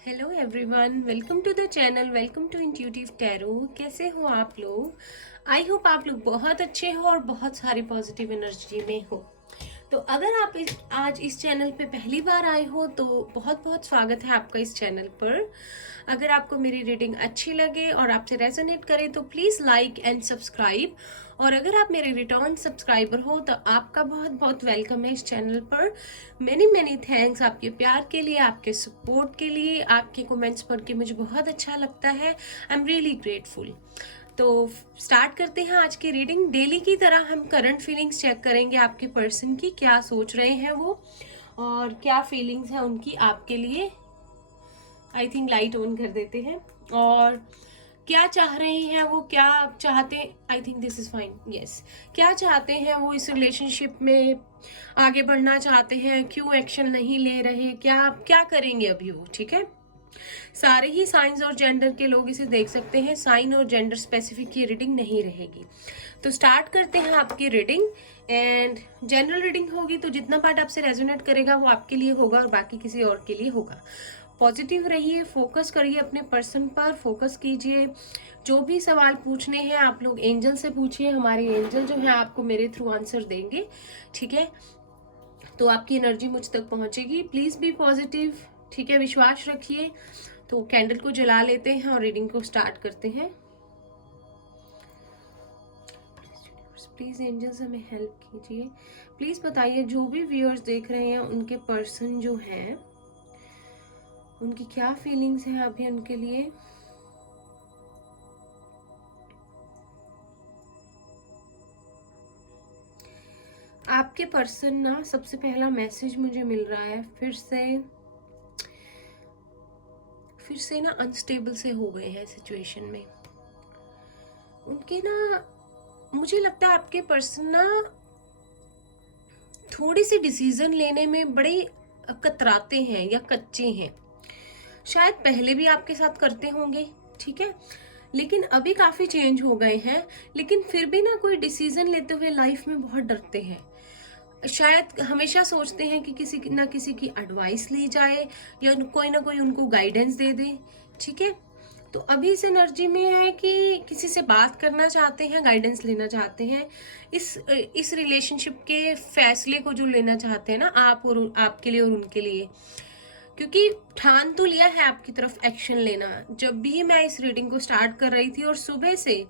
Hello everyone, welcome to the channel, welcome to intuitive tarot. कैसे हो आप लोग? आई होप आप लोग बहुत अच्छे हो और बहुत सारी पॉजिटिव एनर्जी में हो। तो अगर आप आज इस चैनल पे पहली बार आए हो तो बहुत बहुत स्वागत है आपका इस चैनल पर। अगर आपको मेरी रीडिंग अच्छी लगे और आपसे रेजोनेट करे तो प्लीज़ लाइक एंड सब्सक्राइब। और अगर आप मेरे रिटर्न सब्सक्राइबर हो तो आपका बहुत बहुत वेलकम है इस चैनल पर। मैनी मैनी थैंक्स आपके प्यार के लिए, आपके सपोर्ट के लिए। आपके कमेंट्स पढ़ के मुझे बहुत अच्छा लगता है। I am really grateful. तो स्टार्ट करते हैं आज की रीडिंग। डेली की तरह हम करंट फीलिंग्स चेक करेंगे आपके पर्सन की, क्या सोच रहे हैं वो और क्या फीलिंग्स है उनकी आपके लिए। आई थिंक लाइट ऑन कर देते हैं। और क्या चाह रहे हैं वो, क्या चाहते, I think this is fine, yes. क्या चाहते हैं वो इस रिलेशनशिप में, आगे बढ़ना चाहते हैं, क्यों एक्शन नहीं ले रहे, क्या क्या करेंगे अभी वो, ठीक है। सारे ही साइंस और जेंडर के लोग इसे देख सकते हैं। साइन और जेंडर स्पेसिफिक की रीडिंग नहीं रहेगी। तो स्टार्ट करते हैं आपकी रीडिंग। एंड जनरल रीडिंग होगी तो जितना पार्ट आपसे रेजोनेट करेगा वो आपके लिए होगा और बाकी किसी और के लिए होगा। पॉजिटिव रहिए, फोकस करिए अपने पर्सन पर, फोकस कीजिए। जो भी सवाल पूछने हैं आप लोग एंजल से पूछिए। हमारे एंजल जो है आपको मेरे थ्रू आंसर देंगे, ठीक है। तो आपकी एनर्जी मुझ तक पहुंचेगी। प्लीज बी पॉजिटिव, ठीक है, विश्वास रखिए। तो कैंडल को जला लेते हैं और रीडिंग को स्टार्ट करते हैं। प्लीज एंजल्स हमें हेल्प कीजिए। प्लीज बताइए जो भी व्यूअर्स देख रहे हैं उनके पर्सन जो हैं उनकी क्या फीलिंग्स हैं अभी उनके लिए। आपके पर्सन ना, सबसे पहला मैसेज मुझे मिल रहा है फिर से ना अनस्टेबल से हो गए हैं सिचुएशन में उनके ना। मुझे लगता है आपके पर्सन ना थोड़ी सी डिसीजन लेने में बड़े कतराते हैं या कच्चे हैं। शायद पहले भी आपके साथ करते होंगे, ठीक है, लेकिन अभी काफी चेंज हो गए हैं। लेकिन फिर भी ना कोई डिसीजन लेते हुए लाइफ में बहुत डरते हैं। शायद हमेशा सोचते हैं कि किसी ना किसी की एडवाइस ली जाए या कोई ना कोई उनको गाइडेंस दे दे, ठीक है। तो अभी इस एनर्जी में है कि किसी से बात करना चाहते हैं, गाइडेंस लेना चाहते हैं। इस रिलेशनशिप के फैसले को जो लेना चाहते हैं ना, आप और आपके लिए और उनके लिए, क्योंकि ठान तो लिया है आपकी तरफ एक्शन लेना। जब भी मैं इस रीडिंग को स्टार्ट कर रही थी और सुबह से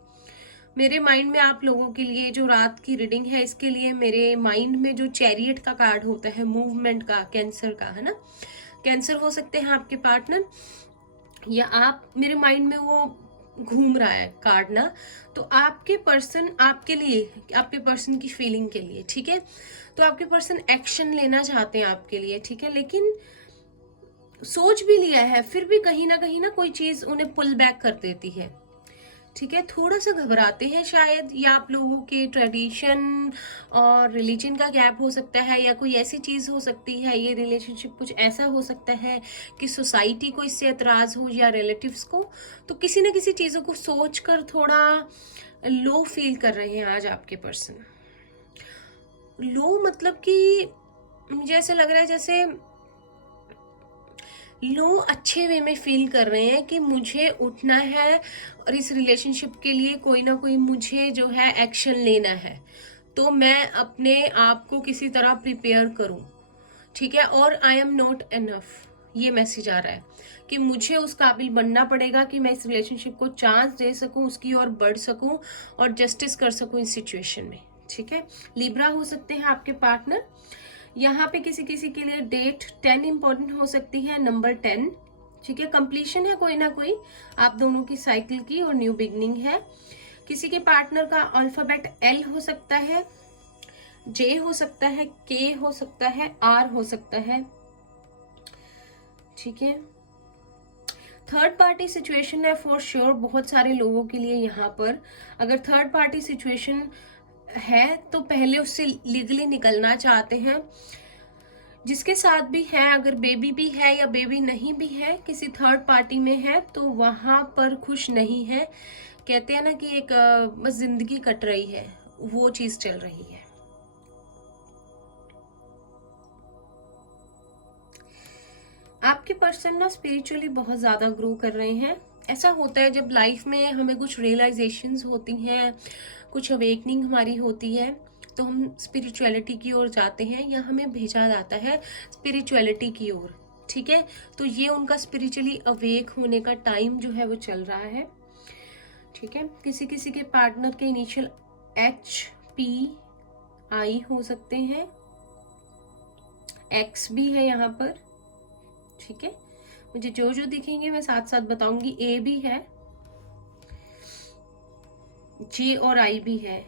मेरे माइंड में आप लोगों के लिए जो रात की रीडिंग है इसके लिए मेरे माइंड में जो चैरियट का कार्ड होता है, मूवमेंट का, कैंसर का, है ना। कैंसर हो सकते हैं आपके पार्टनर या आप, मेरे माइंड में वो घूम रहा है कार्ड ना। तो आपके पर्सन आपके लिए, आपके पर्सन की फीलिंग के लिए, ठीक है। तो आपके पर्सन एक्शन लेना चाहते हैं आपके लिए, ठीक है, लेकिन सोच भी लिया है फिर भी कहीं ना कोई चीज उन्हें पुल बैक कर देती है, ठीक है। थोड़ा सा घबराते हैं शायद, या आप लोगों के ट्रेडिशन और रिलीजन का गैप हो सकता है, या कोई ऐसी चीज हो सकती है, ये रिलेशनशिप कुछ ऐसा हो सकता है कि सोसाइटी को इससे एतराज हो या रिलेटिव्स को। तो किसी ना किसी चीजों को सोचकर थोड़ा लो फील कर रहे हैं आज आपके पर्सन। लो मतलब कि मुझे ऐसा लग रहा है जैसे लोग अच्छे वे में फील कर रहे हैं कि मुझे उठना है और इस रिलेशनशिप के लिए कोई ना कोई मुझे जो है एक्शन लेना है। तो मैं अपने आप को किसी तरह प्रिपेयर करूं, ठीक है। और आई एम नॉट एनफ, ये मैसेज आ रहा है कि मुझे उस काबिल बनना पड़ेगा कि मैं इस रिलेशनशिप को चांस दे सकूं, उसकी ओर बढ़ सकूं और जस्टिस कर सकूं इस सिचुएशन में, ठीक है। लिब्रा हो सकते हैं आपके पार्टनर। यहाँ पे किसी किसी के लिए डेट 10 इंपॉर्टेंट हो सकती है, नंबर 10, ठीक है। कंप्लीशन है कोई ना कोई आप दोनों की साइकिल की और न्यू बिगनिंग है। किसी के पार्टनर का अल्फाबेट एल हो सकता है, जे हो सकता है, के हो सकता है, आर हो सकता है, ठीक है। थर्ड पार्टी सिचुएशन है फॉर श्योर बहुत सारे लोगों के लिए। यहाँ पर अगर थर्ड पार्टी सिचुएशन है तो पहले उससे लीगली निकलना चाहते हैं। जिसके साथ भी है, अगर बेबी भी है या बेबी नहीं भी है, किसी थर्ड पार्टी में है तो वहां पर खुश नहीं है। कहते हैं ना कि एक बस जिंदगी कट रही है, वो चीज चल रही है। आपके पर्सन ना स्पिरिचुअली बहुत ज़्यादा ग्रो कर रहे हैं। ऐसा होता है जब लाइफ में हमें कुछ रियलाइजेशंस होती हैं, कुछ अवेकनिंग हमारी होती है, तो हम स्पिरिचुअलिटी की ओर जाते हैं या हमें भेजा जाता है स्पिरिचुअलिटी की ओर। ठीक है, तो ये उनका स्पिरिचुअली अवेक होने का टाइम जो है वो चल रहा है। ठीक है, किसी किसी के पार्टनर के इनिशियल HPI हो सकते हैं, X भी है यहाँ पर। ठीक है, मुझे जो जो दिखेंगे मैं साथ साथ बताऊंगी। A भी है, J और I भी है,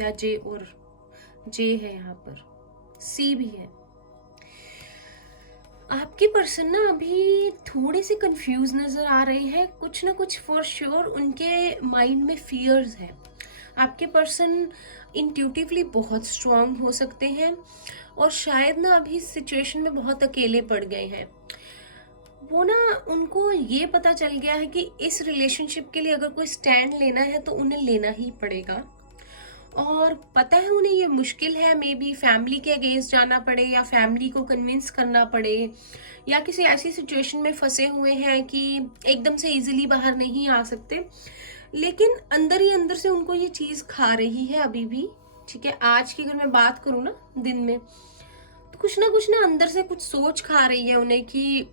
या J और J है यहाँ पर, C भी है। आपके पर्सन ना अभी थोड़े से कंफ्यूज नजर आ रहे हैं, कुछ ना कुछ फॉर श्योर उनके माइंड में फियर्स है। आपके पर्सन इंट्यूटिवली बहुत स्ट्रांग हो सकते हैं और शायद ना अभी इस सिचुएशन में बहुत अकेले पड़ गए हैं। वो ना, उनको ये पता चल गया है कि इस रिलेशनशिप के लिए अगर कोई स्टैंड लेना है तो उन्हें लेना ही पड़ेगा, और पता है उन्हें ये मुश्किल है। मे बी फैमिली के अगेंस्ट जाना पड़े या फैमिली को कन्विंस करना पड़े, या किसी ऐसी सिचुएशन में फंसे हुए हैं कि एकदम से इजीली बाहर नहीं आ सकते, लेकिन अंदर ही अंदर से उनको ये चीज़ खा रही है अभी भी। ठीक है, आज की अगर मैं बात करूँ ना दिन में, तो कुछ ना अंदर से कुछ सोच खा रही है उन्हें कि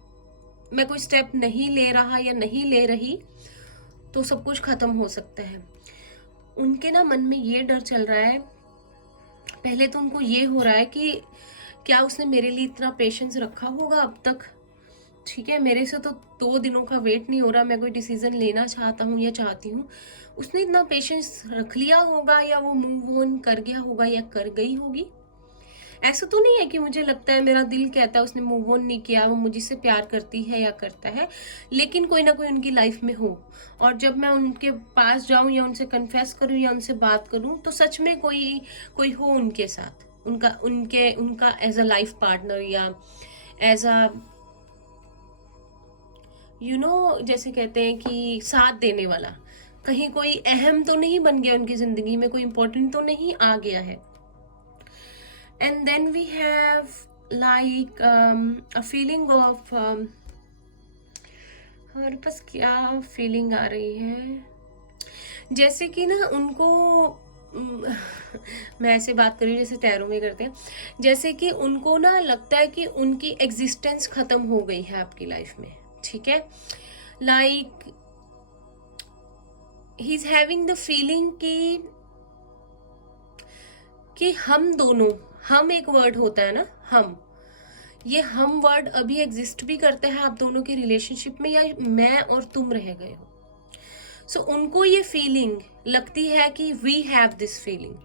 मैं कोई स्टेप नहीं ले रहा या नहीं ले रही तो सब कुछ खत्म हो सकता है। उनके ना मन में ये डर चल रहा है। पहले तो उनको ये हो रहा है कि क्या उसने मेरे लिए इतना पेशेंस रखा होगा अब तक। ठीक है, मेरे से तो 2 दिनों का वेट नहीं हो रहा, मैं कोई डिसीजन लेना चाहता हूँ या चाहती हूँ। उसने इतना पेशेंस रख लिया होगा, या वो मूव ऑन कर गया होगा या कर गई होगी। ऐसा तो नहीं है कि मुझे लगता है, मेरा दिल कहता है उसने मूव ऑन नहीं किया, वो मुझसे प्यार करती है या करता है, लेकिन कोई ना कोई उनकी लाइफ में हो। और जब मैं उनके पास जाऊं या उनसे कन्फेस करूं या उनसे बात करूं, तो सच में कोई हो उनके साथ, उनका एज अ लाइफ पार्टनर या एज अ जैसे कहते हैं कि साथ देने वाला। कहीं कोई अहम तो नहीं बन गया उनकी जिंदगी में, कोई इंपॉर्टेंट तो नहीं आ गया है। And then we have like a feeling of हमारे पास क्या फीलिंग आ रही है, जैसे कि ना उनको मैं ऐसे बात कर रही हूँ जैसे टैरो में करते हैं, जैसे कि उनको ना लगता है कि उनकी एग्जिस्टेंस खत्म हो गई है आपकी लाइफ में। ठीक है, like he is having the feeling कि हम दोनों, हम एक वर्ड होता है ना, ये हम वर्ड अभी एग्जिस्ट भी करते हैं आप दोनों के रिलेशनशिप में, या मैं और तुम रह गए हो। सो उनको ये फीलिंग लगती है कि वी हैव दिस फीलिंग।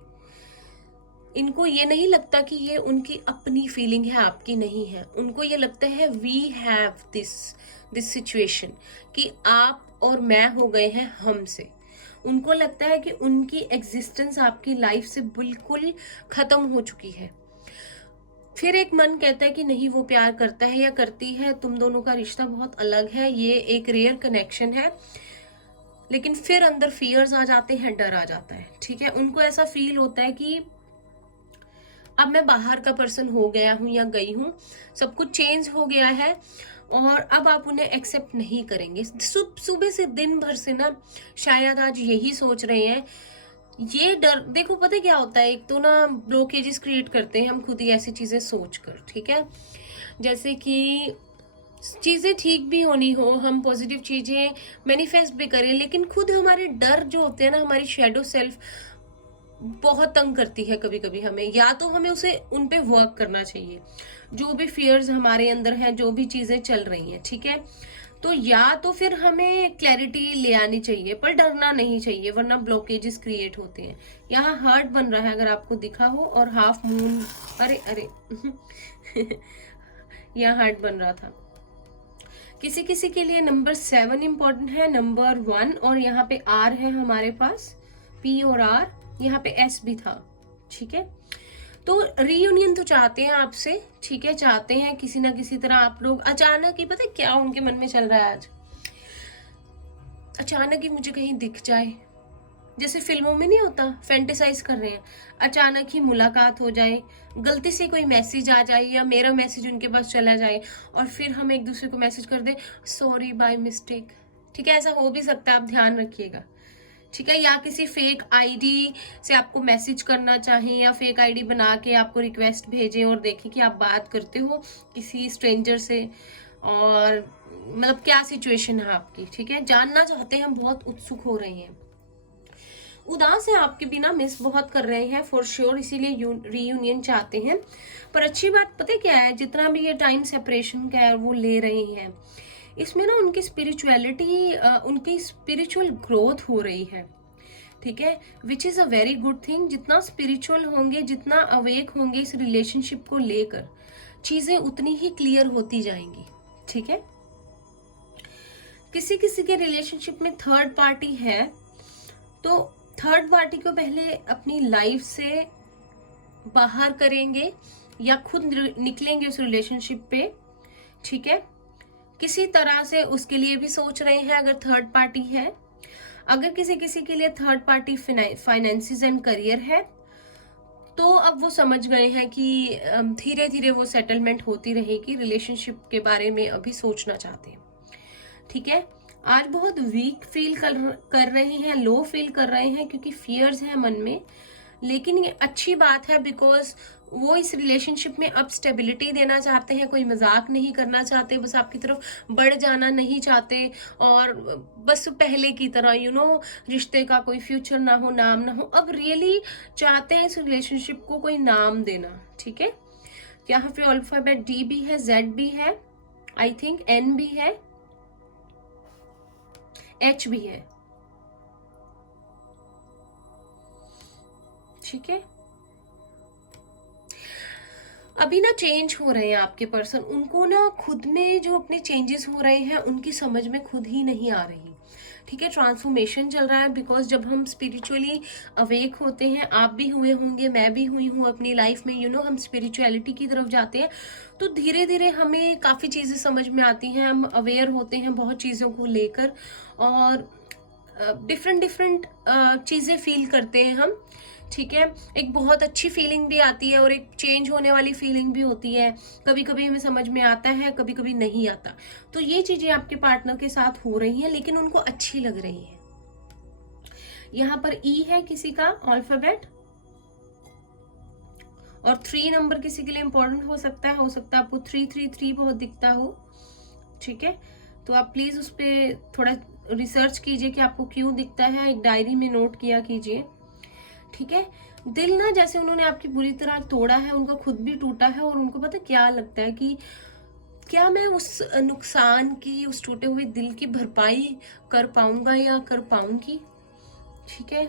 इनको ये नहीं लगता कि ये उनकी अपनी फीलिंग है, आपकी नहीं है। उनको ये लगता है वी हैव दिस सिचुएशन, कि आप और मैं हो गए हैं हमसे। उनको लगता है कि उनकी एग्जिस्टेंस आपकी लाइफ से बिल्कुल खत्म हो चुकी है। फिर एक मन कहता है कि नहीं, वो प्यार करता है या करती है, तुम दोनों का रिश्ता बहुत अलग है, ये एक रेयर कनेक्शन है। लेकिन फिर अंदर फियर्स आ जाते हैं, डर आ जाता है। ठीक है, उनको ऐसा फील होता है कि अब मैं बाहर का पर्सन हो गया हूं या गई हूं, सब कुछ चेंज हो गया है और अब आप उन्हें एक्सेप्ट नहीं करेंगे। सुबह से दिन भर से ना शायद आज यही सोच रहे हैं। ये डर, देखो पता क्या होता है, एक तो ना ब्लॉकेजेस क्रिएट करते हैं हम खुद ही ऐसी चीजें सोचकर। ठीक है, जैसे कि चीजें ठीक भी होनी हो, हम पॉजिटिव चीजें मैनिफेस्ट भी करें, लेकिन खुद हमारे डर जो होते हैं ना, हमारी शेडो सेल्फ बहुत तंग करती है कभी कभी हमें। या तो हमें उन पे वर्क करना चाहिए, जो भी फियर्स हमारे अंदर हैं, जो भी चीजें चल रही हैं। ठीक है, तो या तो फिर हमें क्लैरिटी ले आनी चाहिए, पर डरना नहीं चाहिए, वरना ब्लॉकेजेस क्रिएट होते हैं। यहाँ हार्ट बन रहा है अगर आपको दिखा हो, और हाफ मून, अरे यहाँ हार्ट बन रहा था। किसी किसी के लिए नंबर 7 इंपॉर्टेंट है, नंबर 1, और यहाँ पे R है हमारे पास, P और R, यहाँ पे S भी था। ठीक है, तो रीयूनियन तो चाहते हैं आपसे। ठीक है, चाहते हैं किसी ना किसी तरह आप लोग। अचानक ही पता है क्या उनके मन में चल रहा है आज, अचानक ही मुझे कहीं दिख जाए, जैसे फिल्मों में नहीं होता, फैंटेसाइज कर रहे हैं, अचानक ही मुलाकात हो जाए, गलती से कोई मैसेज आ जाए या मेरा मैसेज उनके पास चला जाए और फिर हम एक दूसरे को मैसेज कर दे सॉरी बाय मिस्टेक। ठीक है, ऐसा हो भी सकता है, आप ध्यान रखिएगा। ठीक है, या किसी फेक आईडी से आपको मैसेज करना चाहें या फेक आईडी बना के आपको रिक्वेस्ट भेजें और देखें कि आप बात करते हो किसी स्ट्रेंजर से और मतलब क्या सिचुएशन है आपकी। ठीक है, जानना चाहते हैं, हम बहुत उत्सुक हो रहे हैं, उदास है आपके बिना, मिस बहुत कर रहे हैं फॉर श्योर, इसीलिए रीयूनियन चाहते हैं। पर अच्छी बात पता क्या है, जितना भी ये टाइम सेपरेशन का है वो ले रहे हैं, इसमें ना उनकी स्पिरिचुअलिटी, उनकी स्पिरिचुअल ग्रोथ हो रही है। ठीक है, which is a very good thing. जितना स्पिरिचुअल होंगे, जितना अवेक होंगे इस रिलेशनशिप को लेकर, चीजें उतनी ही क्लियर होती जाएंगी। ठीक है, किसी किसी के रिलेशनशिप में थर्ड पार्टी है, तो थर्ड पार्टी को पहले अपनी लाइफ से बाहर करेंगे या खुद निकलेंगे उस रिलेशनशिप पे। ठीक है, किसी तरह से उसके लिए भी सोच रहे हैं अगर थर्ड पार्टी है। अगर किसी किसी के लिए third party finances and career है, तो अब वो समझ गए हैं कि धीरे धीरे वो सेटलमेंट होती रहेगी, रिलेशनशिप के बारे में अभी सोचना चाहते हैं। ठीक है, आज बहुत वीक फील कर रहे हैं, लो फील कर रहे हैं क्योंकि फियर्स हैं मन में, लेकिन ये अच्छी बात है बिकॉज वो इस रिलेशनशिप में अब स्टेबिलिटी देना चाहते हैं, कोई मजाक नहीं करना चाहते, बस आपकी तरफ बढ़ जाना नहीं चाहते और बस पहले की तरह रिश्ते का कोई फ्यूचर ना हो, नाम ना हो, अब रियली चाहते हैं इस रिलेशनशिप को कोई नाम देना। ठीक है, यहाँ पे अल्फाबेट डी भी है, जेड भी है, आई थिंक एन भी है, एच भी है। ठीक है, अभी ना चेंज हो रहे हैं आपके पर्सन, उनको ना खुद में जो अपने चेंजेस हो रहे हैं उनकी समझ में खुद ही नहीं आ रही। ठीक है, ट्रांसफॉर्मेशन चल रहा है बिकॉज जब हम स्पिरिचुअली अवेक होते हैं, आप भी हुए होंगे, मैं भी हुई हूँ अपनी लाइफ में, हम स्पिरिचुअलिटी की तरफ जाते हैं तो धीरे धीरे हमें काफ़ी चीज़ें समझ में आती हैं, हम अवेयर होते हैं बहुत चीज़ों को लेकर और डिफरेंट डिफरेंट चीज़ें फील करते हैं हम। ठीक है, एक बहुत अच्छी फीलिंग भी आती है और एक चेंज होने वाली फीलिंग भी होती है, कभी कभी हमें समझ में आता है, कभी कभी नहीं आता। तो ये चीजें आपके पार्टनर के साथ हो रही हैं लेकिन उनको अच्छी लग रही है। यहाँ पर ई है किसी का अल्फाबेट और 3 नंबर किसी के लिए इंपॉर्टेंट हो सकता है आपको 333 बहुत दिखता हो। ठीक है, तो आप प्लीज उस पर थोड़ा रिसर्च कीजिए कि आपको क्यों दिखता है, एक डायरी में नोट किया कीजिए। ठीक है, दिल ना जैसे उन्होंने आपकी बुरी तरह तोड़ा है, उनका खुद भी टूटा है और उनको पता क्या लगता है कि क्या मैं उस नुकसान की, उस टूटे हुए दिल की भरपाई कर पाऊंगा या कर पाऊंगी। ठीक है,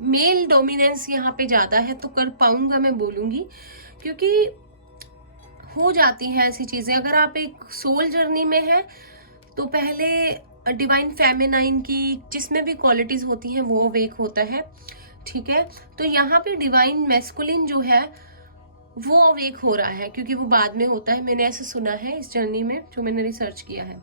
मेल डोमिनेंस यहाँ पे ज्यादा है तो कर पाऊंगा मैं बोलूंगी, क्योंकि हो जाती है ऐसी चीजें। अगर आप एक सोल जर्नी में है तो पहले डिवाइन फेमिनाइन की जिसमें भी क्वालिटीज होती हैं वो वेक होता है। ठीक है, तो यहाँ पे डिवाइन मैस्कुलिन जो है वो अवेक हो रहा है क्योंकि वो बाद में होता है, मैंने ऐसा सुना है इस जर्नी में जो मैंने रिसर्च किया है।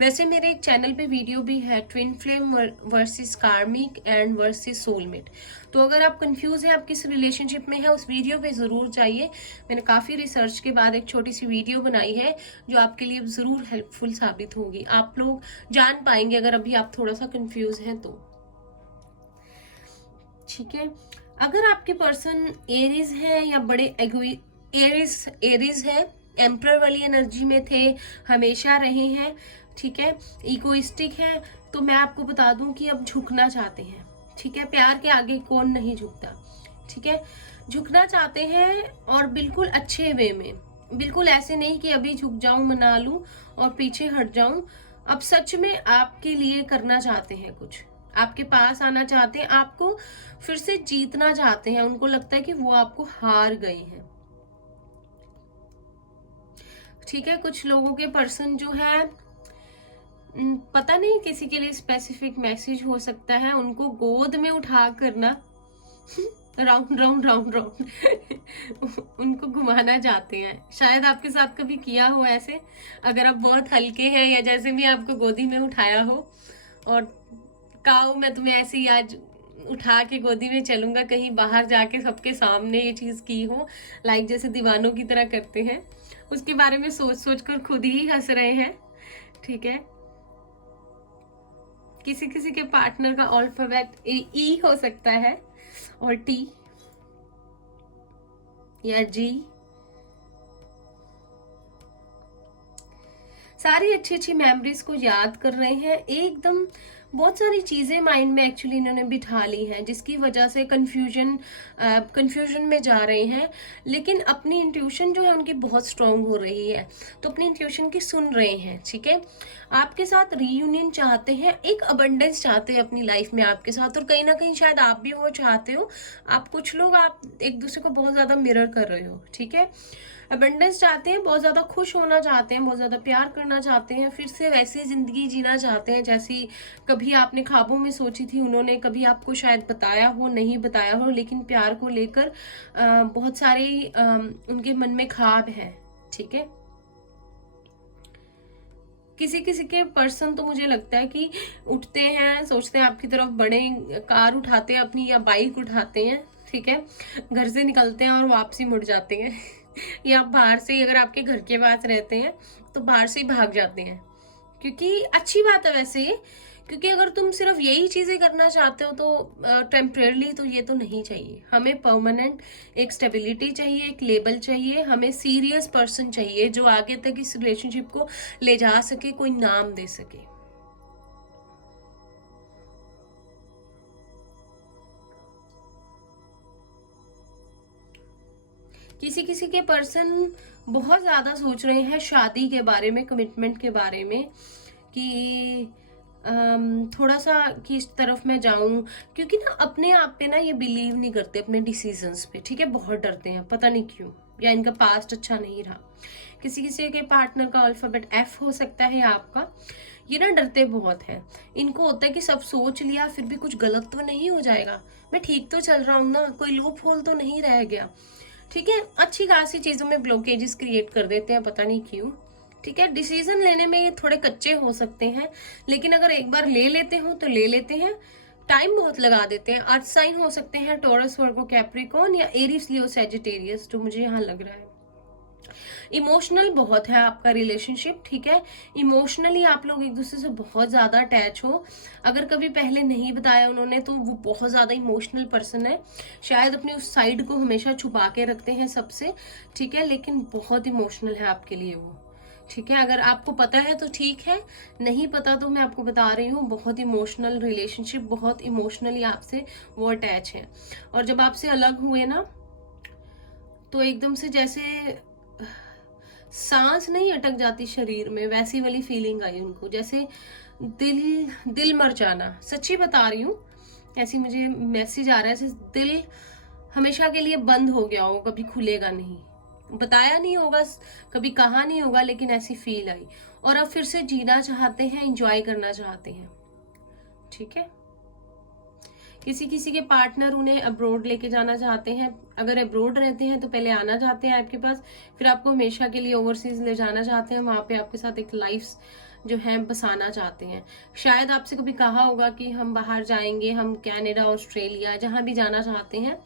वैसे मेरे एक चैनल पे वीडियो भी है, ट्विन फ्लेम वर्सेस कार्मिक एंड वर्सेस सोलमेट। तो अगर आप कंफ्यूज हैं आप किस रिलेशनशिप में है, उस वीडियो पे जरूर जाइए। मैंने काफी रिसर्च के बाद एक छोटी सी वीडियो बनाई है जो आपके लिए जरूर हेल्पफुल साबित होगी, आप लोग जान पाएंगे अगर अभी आप थोड़ा सा कंफ्यूज हैं तो। ठीक है, अगर आपके पर्सन एरीज है या बड़े एरीज है, एम्परर वाली एनर्जी में थे, हमेशा रहे हैं, ठीक है, इगोइस्टिक है, तो मैं आपको बता दूं कि अब झुकना चाहते हैं। ठीक है, प्यार के आगे कौन नहीं झुकता। ठीक है, झुकना चाहते हैं और बिल्कुल अच्छे वे में, बिल्कुल ऐसे नहीं कि अभी झुक जाऊं, मना लूं और पीछे हट जाऊं। अब सच में आपके लिए करना चाहते हैं, कुछ आपके पास आना चाहते हैं, आपको फिर से जीतना चाहते हैं। उनको लगता है कि वो आपको हार गए हैं। ठीक है, कुछ लोगों के पर्सन जो है, पता नहीं किसी के लिए स्पेसिफिक मैसेज हो सकता है, उनको गोद में उठा करना राउंड राउंड राउंड राउंड उनको घुमाना चाहते हैं। शायद आपके साथ कभी किया हो ऐसे, अगर आप बहुत हल्के हैं या जैसे भी आपको गोदी में उठाया हो और काओ मैं तुम्हें ऐसे ही आज उठा के गोदी में चलूंगा, कहीं बाहर जाके सबके सामने ये चीज की हो, लाइक जैसे दीवानों की तरह करते हैं, उसके बारे में सोच सोच कर खुद ही हंस रहे हैं। ठीक है, किसी किसी के पार्टनर का अल्फाबेट ई हो सकता है, और टी या जी। सारी अच्छी अच्छी मेमोरीज को याद कर रहे हैं एकदम। बहुत सारी चीजें माइंड में एक्चुअली इन्होंने बिठा ली हैं, जिसकी वजह से कंफ्यूजन में जा रहे हैं। लेकिन अपनी इंट्यूशन जो है उनकी बहुत स्ट्रांग हो रही है, तो अपनी इंट्यूशन की सुन रहे हैं। ठीक है, आपके साथ रीयूनियन चाहते हैं, एक अबंडेंस चाहते हैं अपनी लाइफ में आपके साथ, और कहीं ना कहीं शायद आप भी वो चाहते हो। आप कुछ लोग आप एक दूसरे को बहुत ज्यादा मिरर कर रहे हो। ठीक है, अबंडेंस चाहते हैं, बहुत ज्यादा खुश होना चाहते हैं, बहुत ज्यादा प्यार करना चाहते हैं, फिर से वैसी जिंदगी जीना चाहते हैं जैसी कभी आपने ख्वाबों में सोची थी। उन्होंने कभी आपको शायद बताया हो, नहीं बताया हो, लेकिन प्यार को लेकर बहुत सारे उनके मन में ख्वाब हैं। ठीक है, किसी किसी के पर्सन तो मुझे लगता है कि उठते हैं, सोचते हैं आपकी तरफ बड़े, कार उठाते हैं अपनी या बाइक उठाते हैं। ठीक है, घर से निकलते हैं और वापसी मुड़ जाते हैं या बाहर से, अगर आपके घर के पास रहते हैं तो बाहर से ही भाग जाते हैं, क्योंकि अच्छी बात है वैसे ये। क्योंकि अगर तुम सिर्फ यही चीजें करना चाहते हो तो टेम्परेरली तो ये तो नहीं चाहिए। हमें परमानेंट एक स्टेबिलिटी चाहिए, एक लेबल चाहिए, हमें सीरियस पर्सन चाहिए जो आगे तक इस रिलेशनशिप को ले जा सके, कोई नाम दे सके। किसी किसी के पर्सन बहुत ज्यादा सोच रहे हैं शादी के बारे में, कमिटमेंट के बारे में, कि थोड़ा सा कि इस तरफ मैं जाऊं, क्योंकि ना अपने आप पे ना ये बिलीव नहीं करते अपने डिसीजंस पे। ठीक है, बहुत डरते हैं, पता नहीं क्यों, या इनका पास्ट अच्छा नहीं रहा। किसी किसी के पार्टनर का अल्फाबेट एफ हो सकता है आपका। ये ना डरते बहुत हैं, इनको होता है कि सब सोच लिया फिर भी कुछ गलत तो नहीं हो जाएगा, मैं ठीक तो चल रहा हूं ना, कोई लूप होल तो नहीं रह गया। ठीक है, अच्छी खासी चीजों में ब्लॉकेजेस क्रिएट कर देते हैं, पता नहीं क्यों। ठीक है, डिसीजन लेने में ये थोड़े कच्चे हो सकते हैं, लेकिन अगर एक बार ले लेते हो तो ले लेते हैं। टाइम बहुत लगा देते हैं। अर्थ साइन हो सकते हैं टॉरस, वर्गो, कैप्रिकॉर्न या एरीज, लियो, सैजिटेरियस, जो मुझे यहाँ लग रहा है। इमोशनल बहुत है आपका रिलेशनशिप। ठीक है, इमोशनली आप लोग एक दूसरे से बहुत ज्यादा अटैच हो। अगर कभी पहले नहीं बताया उन्होंने तो वो बहुत ज्यादा इमोशनल पर्सन है, शायद अपनी उस साइड को हमेशा छुपा के रखते हैं सबसे। ठीक है, लेकिन बहुत इमोशनल है आपके लिए वो। ठीक है, अगर आपको पता है तो ठीक है, नहीं पता तो मैं आपको बता रही हूँ, बहुत इमोशनल रिलेशनशिप, बहुत इमोशनली आपसे वो अटैच है। और जब आपसे अलग हुए ना तो एकदम से जैसे सांस नहीं अटक जाती शरीर में, वैसी वाली फीलिंग आई उनको, जैसे दिल मर जाना। सच्ची बता रही हूँ, ऐसी मुझे मैसेज आ रहा है, जैसे दिल हमेशा के लिए बंद हो गया हो, कभी खुलेगा नहीं। बताया नहीं होगा, कभी कहा नहीं होगा, लेकिन ऐसी फील आई। और अब फिर से जीना चाहते हैं, एंजॉय करना चाहते हैं। ठीक है, किसी किसी के पार्टनर उन्हें अब्रोड लेके जाना चाहते हैं। अगर अब्रोड रहते हैं तो पहले आना चाहते हैं आपके पास, फिर आपको हमेशा के लिए ओवरसीज ले जाना चाहते हैं, वहां पे आपके साथ एक लाइफ जो है बसाना चाहते हैं। शायद आपसे कभी कहा होगा कि हम बाहर जाएंगे, हम कनाडा, ऑस्ट्रेलिया, जहां भी जाना चाहते हैं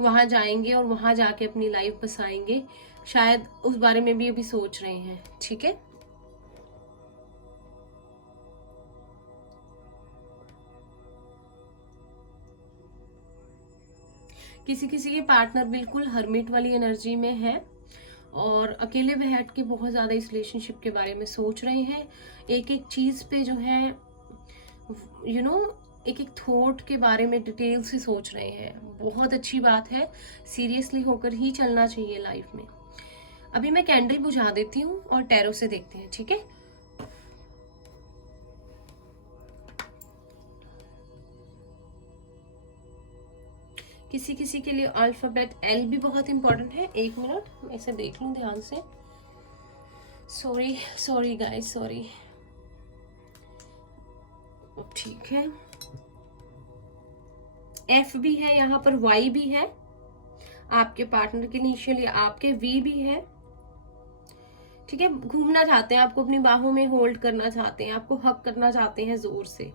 वहां जाएंगे और वहां जाके अपनी लाइफ बसाएंगे। शायद उस बारे में भी अभी सोच रहे हैं। ठीक है, किसी किसी के पार्टनर बिल्कुल हर्मिट वाली एनर्जी में है और अकेले बैठ के बहुत ज्यादा इस रिलेशनशिप के बारे में सोच रहे हैं। एक एक चीज पे जो है एक एक थॉट के बारे में डिटेल से सोच रहे हैं। बहुत अच्छी बात है, सीरियसली होकर ही चलना चाहिए लाइफ में। अभी मैं कैंडल बुझा देती हूँ और टैरो से देखते हैं। ठीक है, किसी किसी के लिए अल्फाबेट एल भी बहुत इंपॉर्टेंट है। एक मिनट, मैं इसे देख लूं ध्यान से। Sorry guys, sorry. ठीक है, एफ भी है यहाँ पर, वाई भी है आपके पार्टनर के इनिशियली, आपके वी भी है। ठीक है, घूमना चाहते हैं, आपको अपनी बाहों में होल्ड करना चाहते हैं, आपको हक करना चाहते हैं जोर से।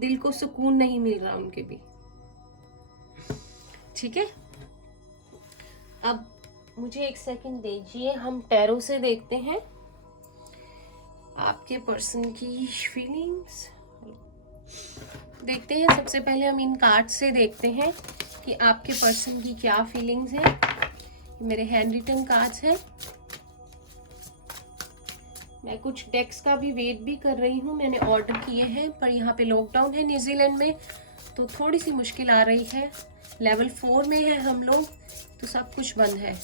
दिल को सुकून नहीं मिल रहा उनके भी। ठीक है, अब मुझे एक सेकंड दीजिए, हम टैरो से देखते हैं आपके पर्सन की फीलिंग्स। देखते हैं, सबसे पहले हम इन कार्ड से देखते हैं कि आपके पर्सन की क्या फीलिंग्स हैं। मेरे हैंड रिटन कार्ड्स हैं। मैं कुछ डेक्स का भी वेट भी कर रही हूँ, मैंने ऑर्डर किए हैं, पर यहाँ पे लॉकडाउन है न्यूजीलैंड में, तो थोड़ी सी मुश्किल आ रही है। लेवल 4 में है हम लोग, तो सब कुछ बंद है।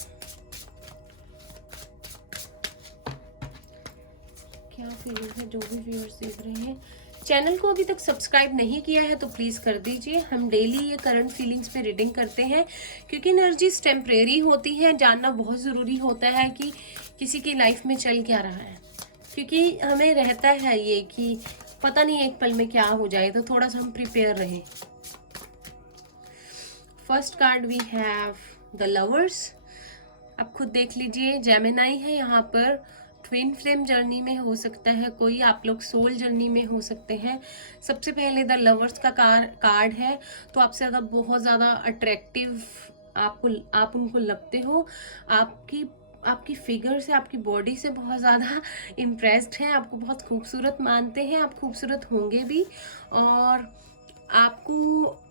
क्या फीलिंग है जो भी व्यूअर्स देख रहे हैं। चैनल को अभी तक सब्सक्राइब नहीं किया है तो प्लीज कर दीजिए। हम डेली ये करंट फीलिंग्स पे रीडिंग करते हैं, क्योंकि एनर्जीज टेम्परेरी होती हैं। जानना बहुत जरूरी होता है कि किसी की लाइफ में चल क्या रहा है, क्योंकि हमें रहता है ये कि पता नहीं एक पल में क्या हो जाए, तो थोड़ा सा हम प्रिपेयर रहें। First card we have the lovers. आप खुद देख लीजिए, जेमिनाई है यहाँ पर, ट्विन फ्लेम जर्नी में हो सकता है कोई, आप लोग सोल जर्नी में हो सकते हैं। सबसे पहले द लवर्स का कार्ड है, तो आपसे ज़्यादा बहुत ज़्यादा अट्रैक्टिव आप उनको लगते हो। आपकी फिगर से, आपकी बॉडी से बहुत ज़्यादा इम्प्रेस्ड हैं, आपको बहुत खूबसूरत मानते हैं, आप खूबसूरत होंगे भी, और आपको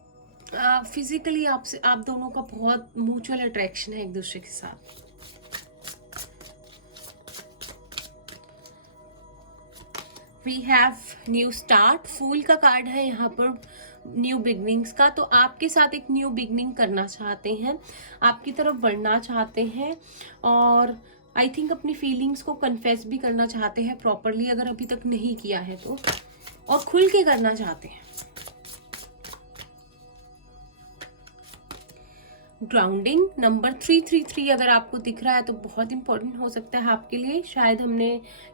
फिजिकली आपसे, आप दोनों का बहुत म्यूचुअल अट्रैक्शन है एक दूसरे के साथ। We have new start. फूल का कार्ड है यहाँ पर, न्यू बिगनिंग्स का। तो आपके साथ एक न्यू बिगनिंग करना चाहते हैं, आपकी तरफ बढ़ना चाहते हैं, और आई थिंक अपनी फीलिंग्स को कन्फेस भी करना चाहते हैं प्रॉपरली, अगर अभी तक नहीं किया है तो, और खुल के करना चाहते हैं। ग्राउंडिंग नंबर 333 अगर आपको दिख रहा है तो बहुत इंपॉर्टेंट हो सकता है आपके लिए। शायद हमने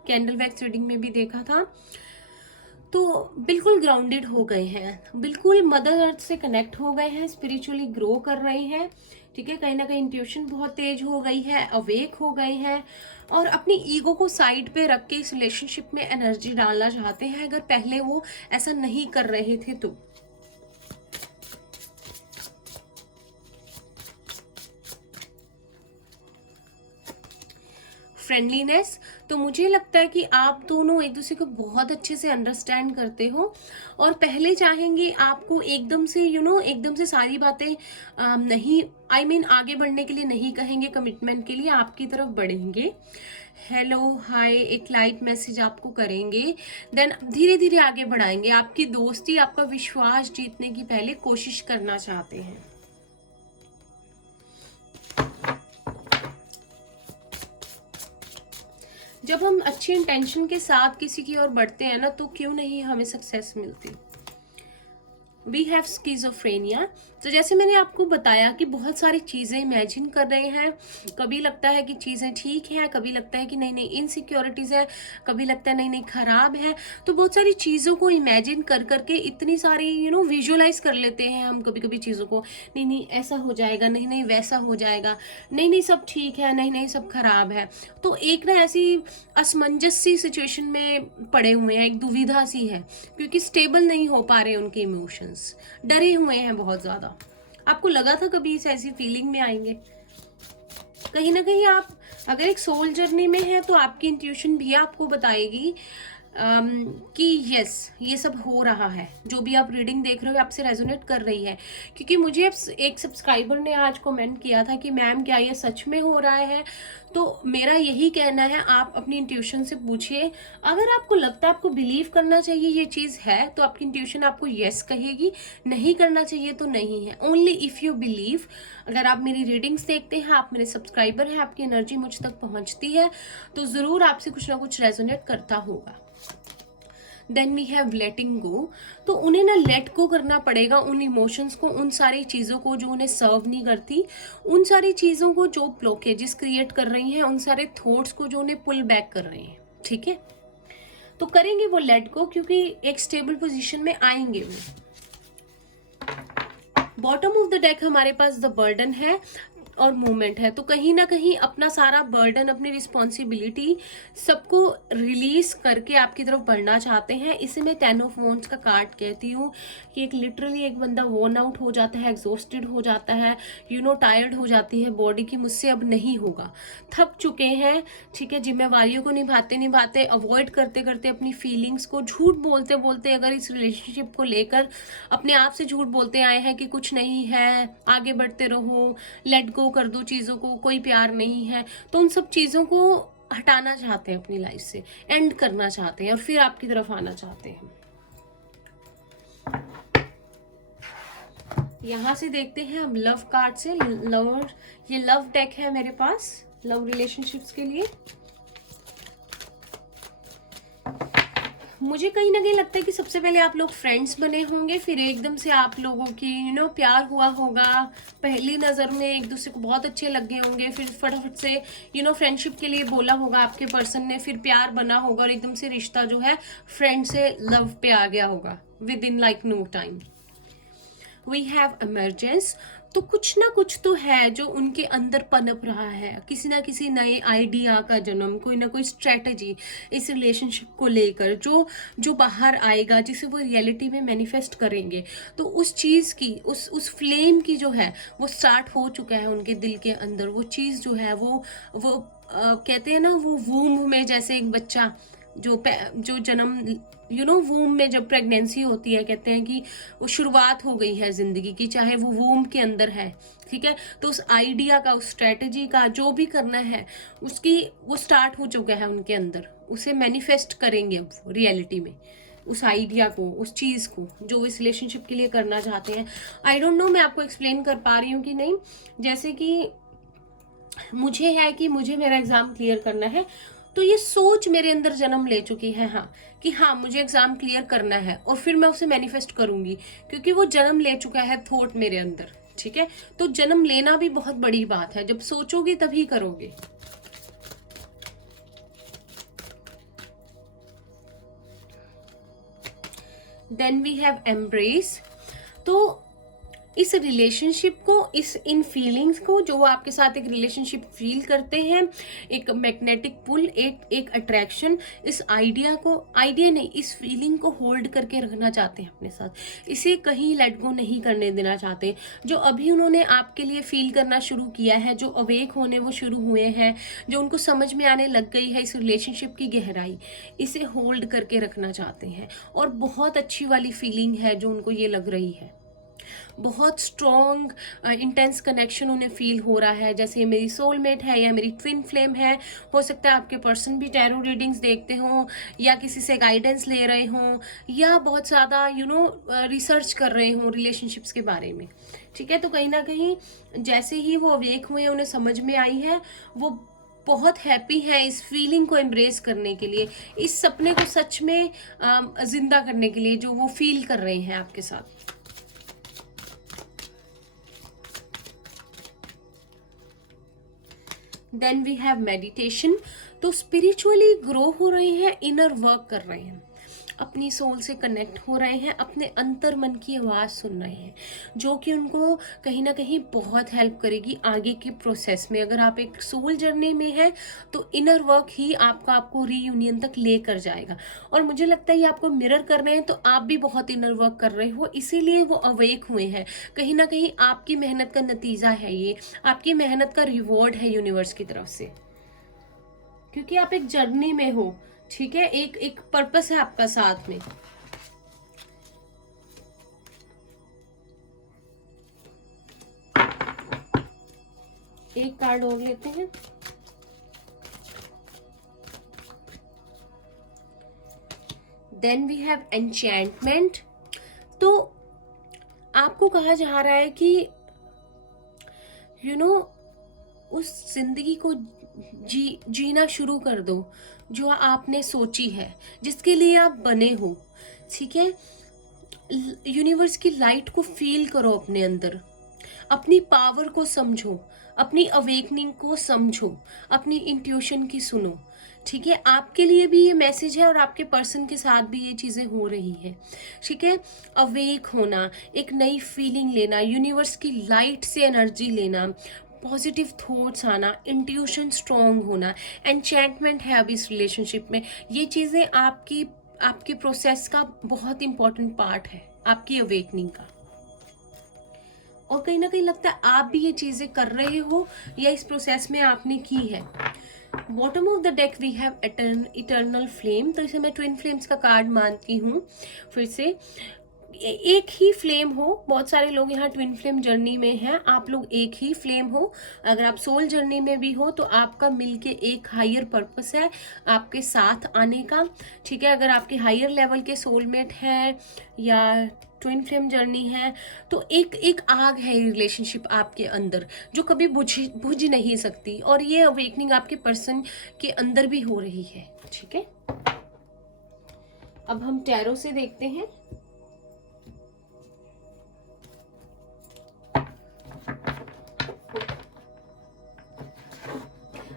कैंडल वैक्स रीडिंग में भी देखा था। तो बिल्कुल ग्राउंडेड हो गए हैं, बिल्कुल मदर अर्थ से कनेक्ट हो गए हैं, स्पिरिचुअली ग्रो कर रहे हैं। ठीक है, कहीं ना कहीं इंट्यूशन बहुत तेज हो गई है, अवेक हो गए हैं, और अपनी ईगो को साइड पे रख के इस रिलेशनशिप में एनर्जी डालना चाहते हैं, अगर पहले वो ऐसा नहीं कर रहे थे तो। फ्रेंडलीनेस, तो मुझे लगता है कि आप दोनों एक दूसरे को बहुत अच्छे से अंडरस्टैंड करते हो, और पहले चाहेंगे आपको एकदम से एकदम से सारी बातें नहीं, I mean आगे बढ़ने के लिए नहीं कहेंगे, कमिटमेंट के लिए आपकी तरफ बढ़ेंगे, हेलो हाय एक लाइट मैसेज आपको करेंगे, देन धीरे धीरे आगे बढ़ाएंगे। आपकी दोस्ती, आपका विश्वास जीतने की पहले कोशिश करना चाहते हैं। जब हम अच्छी इंटेंशन के साथ किसी की ओर बढ़ते हैं ना, तो क्यों नहीं हमें सक्सेस मिलती। We have schizophrenia. तो जैसे मैंने आपको बताया कि बहुत सारी चीज़ें इमेजिन कर रहे हैं, कभी लगता है कि चीज़ें ठीक हैं, कभी लगता है कि नहीं नहीं इनसिक्योरिटीज़ है, कभी लगता है नहीं नहीं खराब है। तो बहुत सारी चीज़ों को इमेजिन कर करके इतनी सारी विजुअलाइज कर लेते हैं हम कभी कभी चीज़ों को, नहीं नहीं ऐसा हो जाएगा, नहीं नहीं वैसा हो जाएगा, नहीं नहीं सब ठीक है, नहीं नहीं सब खराब है। तो एक ना ऐसी असमंजस सी सिचुएशन में पड़े हुए हैं, एक दुविधा सी है, क्योंकि स्टेबल नहीं हो पा रहे उनके इमोशंस, डरे हुए हैं बहुत ज्यादा। आपको लगा था कभी इस ऐसी फीलिंग में आएंगे? कहीं ना कहीं आप अगर एक सोल जर्नी में है तो आपकी इंट्यूशन भी आपको बताएगी कि यस ये सब हो रहा है, जो भी आप रीडिंग देख रहे हो आपसे रेजोनेट कर रही है। क्योंकि मुझे एक सब्सक्राइबर ने आज कमेंट किया था कि मैम क्या ये सच में हो रहा है, तो मेरा यही कहना है आप अपनी इंट्यूशन से पूछिए। अगर आपको लगता है आपको बिलीव करना चाहिए ये चीज़ है, तो आपकी इंट्यूशन आपको यस कहेगी, नहीं करना चाहिए तो नहीं है। Only if you believe. अगर आप मेरी रीडिंग्स देखते हैं, आप मेरे सब्सक्राइबर हैं, आपकी एनर्जी मुझ तक पहुंचती है, तो ज़रूर आपसे कुछ ना कुछ रेजोनेट करता होगा। देन वी हैव लेटिंग गो। तो उन्हें ना लेट गो करना पड़ेगा उन इमोशंस को, उन सारी चीज़ों को जो उन्हें सर्व नहीं करती, उन सारी चीज़ों को जो ब्लॉकेजेस क्रिएट कर रही हैं, उन सारे थॉट्स को जो उन्हें पुल बैक कर रहे हैं। ठीक है, तो करेंगे वो लेट गो, क्योंकि एक स्टेबल पोजीशन में आएंगे वो। बॉटम ऑफ द डेक हमारे पास द बर्डन है, और मूवमेंट है। तो कहीं ना कहीं अपना सारा बर्डन, अपनी रिस्पॉन्सिबिलिटी सबको रिलीज करके आपकी तरफ बढ़ना चाहते हैं। इसे मैं 10 ऑफ वॉन्ड्स का कार्ड कहती हूँ कि एक लिटरली एक बंदा वर्न आउट हो जाता है, एग्जॉस्टेड हो जाता है, टायर्ड हो जाती है बॉडी की, मुझसे अब नहीं होगा, थक चुके हैं, ठीक है। जिम्मेवारियों को निभाते निभाते, अवॉइड करते करते, अपनी फीलिंग्स को झूठ बोलते बोलते, अगर इस रिलेशनशिप को लेकर अपने आप से झूठ बोलते आए हैं कि कुछ नहीं है, आगे बढ़ते रहो, लेट गो कर दो चीज़ों को, कोई प्यार नहीं है, तो उन सब चीज़ों को हटाना चाहते हैं अपनी लाइफ से, एंड करना चाहते हैं और फिर आपकी तरफ आना चाहते हैं। यहां से देखते हैं हम लव कार्ड से। लवर, ये लव डेक है मेरे पास लव रिलेशनशिप्स के लिए। मुझे कहीं ना कहीं लगता है कि सबसे पहले आप लोग फ्रेंड्स बने होंगे, फिर एकदम से आप लोगों की प्यार हुआ होगा, पहली नज़र में एक दूसरे को बहुत अच्छे लग गए होंगे, फिर फटाफट से फ्रेंडशिप के लिए बोला होगा आपके पर्सन ने, फिर प्यार बना होगा और एकदम से रिश्ता जो है फ्रेंड से लव पे आ गया होगा within like no time. We have emergence, तो कुछ ना कुछ तो है जो उनके अंदर पनप रहा है, किसी ना किसी नए आइडिया का जन्म, कोई ना कोई स्ट्रेटजी इस रिलेशनशिप को लेकर जो बाहर आएगा, जिसे वो रियलिटी में मैनिफेस्ट करेंगे। तो उस चीज़ की, उस फ्लेम की जो है वो स्टार्ट हो चुका है उनके दिल के अंदर। वो चीज़ जो है वो कहते हैं ना, वो वूम्ब में जैसे एक बच्चा जो जन्म वूम में जब प्रेगनेंसी होती है, कहते हैं कि वो शुरुआत हो गई है जिंदगी की, चाहे वो वूम के अंदर है, ठीक है। तो उस आइडिया का, उस स्ट्रेटजी का, जो भी करना है उसकी, वो स्टार्ट हो चुका है उनके अंदर, उसे मैनिफेस्ट करेंगे अब रियलिटी में, उस आइडिया को, उस चीज़ को जो इस रिलेशनशिप के लिए करना चाहते हैं। आई डोंट नो मैं आपको एक्सप्लेन कर पा रही हूँ कि नहीं। जैसे कि मुझे है कि मुझे मेरा एग्जाम क्लियर करना है, तो ये सोच मेरे अंदर जन्म ले चुकी है, हाँ, कि हाँ मुझे एग्जाम क्लियर करना है, और फिर मैं उसे मैनिफेस्ट करूंगी, क्योंकि वो जन्म ले चुका है थॉट मेरे अंदर, ठीक है। तो जन्म लेना भी बहुत बड़ी बात है, जब सोचोगे तभी करोगे। देन वी हैव एम्ब्रेस, तो इस रिलेशनशिप को, इन फीलिंग्स को, जो आपके साथ एक रिलेशनशिप फील करते हैं, एक मैग्नेटिक पुल, एक अट्रैक्शन, इस आइडिया नहीं, इस फीलिंग को होल्ड करके रखना चाहते हैं अपने साथ, इसे कहीं लेट गो नहीं करने देना चाहते। जो अभी उन्होंने आपके लिए फील करना शुरू किया है, जो अवेक होने वो शुरू हुए हैं, जो उनको समझ में आने लग गई है इस रिलेशनशिप की गहराई, इसे होल्ड करके रखना चाहते हैं। और बहुत अच्छी वाली फीलिंग है जो उनको ये लग रही है, बहुत स्ट्रॉन्ग इंटेंस कनेक्शन उन्हें फील हो रहा है, जैसे मेरी सोलमेट है या मेरी ट्विन फ्लेम है। हो सकता है आपके पर्सन भी टैरो रीडिंग्स देखते हों, या किसी से गाइडेंस ले रहे हों, या बहुत ज़्यादा रिसर्च कर रहे हों रिलेशनशिप्स के बारे में, ठीक है। तो कहीं ना कहीं जैसे ही वो अवेक हुए, उन्हें समझ में आई है, वो बहुत हैप्पी है इस फीलिंग को एम्ब्रेस करने के लिए, इस सपने को सच में जिंदा करने के लिए जो वो फील कर रहे हैं आपके साथ। देन वी हैव मेडिटेशन, तो स्पिरिचुअली ग्रो हो रहे हैं, इनर वर्क कर रहे हैं, अपनी सोल से कनेक्ट हो रहे हैं, अपने अंतर मन की आवाज़ सुन रहे हैं, जो कि उनको कहीं ना कहीं बहुत हेल्प करेगी आगे के प्रोसेस में। अगर आप एक सोल जर्नी में हैं तो इनर वर्क ही आपको रीयूनियन तक लेकर जाएगा। और मुझे लगता है ये आपको मिरर कर रहे हैं, तो आप भी बहुत इनर वर्क कर रहे हो, इसीलिए वो अवेक हुए हैं। कहीं ना कहीं आपकी मेहनत का नतीजा है ये, आपकी मेहनत का रिवॉर्ड है यूनिवर्स की तरफ से, क्योंकि आप एक जर्नी में हो, ठीक है। एक पर्पस है आपका साथ में। एक कार्ड और लेते हैं। देन वी हैव एन्चेंटमेंट, तो आपको कहा जा रहा है कि उस जिंदगी को जीना शुरू कर दो जो आपने सोची है, जिसके लिए आप बने हो, ठीक है। यूनिवर्स की लाइट को फील करो अपने अंदर, अपनी पावर को समझो, अपनी अवेकनिंग को समझो, अपनी इंट्यूशन की सुनो, ठीक है। आपके लिए भी ये मैसेज है और आपके पर्सन के साथ भी ये चीज़ें हो रही है, ठीक है। अवेक होना, एक नई फीलिंग लेना, यूनिवर्स की लाइट से एनर्जी लेना, पॉजिटिव थॉट्स आना, इंट्यूशन स्ट्रॉन्ग होना, एन्चेंटमेंट है अभी इस रिलेशनशिप में। ये चीज़ें आपकी प्रोसेस का बहुत इंपॉर्टेंट पार्ट है, आपकी अवेकनिंग का। और कहीं ना कहीं लगता है आप भी ये चीज़ें कर रहे हो या इस प्रोसेस में आपने की है। Bottom of the deck we have eternal flame. तो इसे मैं ट्विन फ्लेम्स का कार्ड मानती हूँ। फिर से एक ही फ्लेम हो, बहुत सारे लोग यहाँ ट्विन फ्लेम जर्नी में हैं, आप लोग एक ही फ्लेम हो। अगर आप सोल जर्नी में भी हो तो आपका मिलके एक हायर पर्पस है आपके साथ आने का, ठीक है। अगर आपके हायर लेवल के सोलमेट हैं या ट्विन फ्लेम जर्नी है तो एक आग है रिलेशनशिप आपके अंदर जो कभी बुझ नहीं सकती, और ये अवेकनिंग आपके पर्सन के अंदर भी हो रही है, ठीक है। अब हम टैरो से देखते हैं।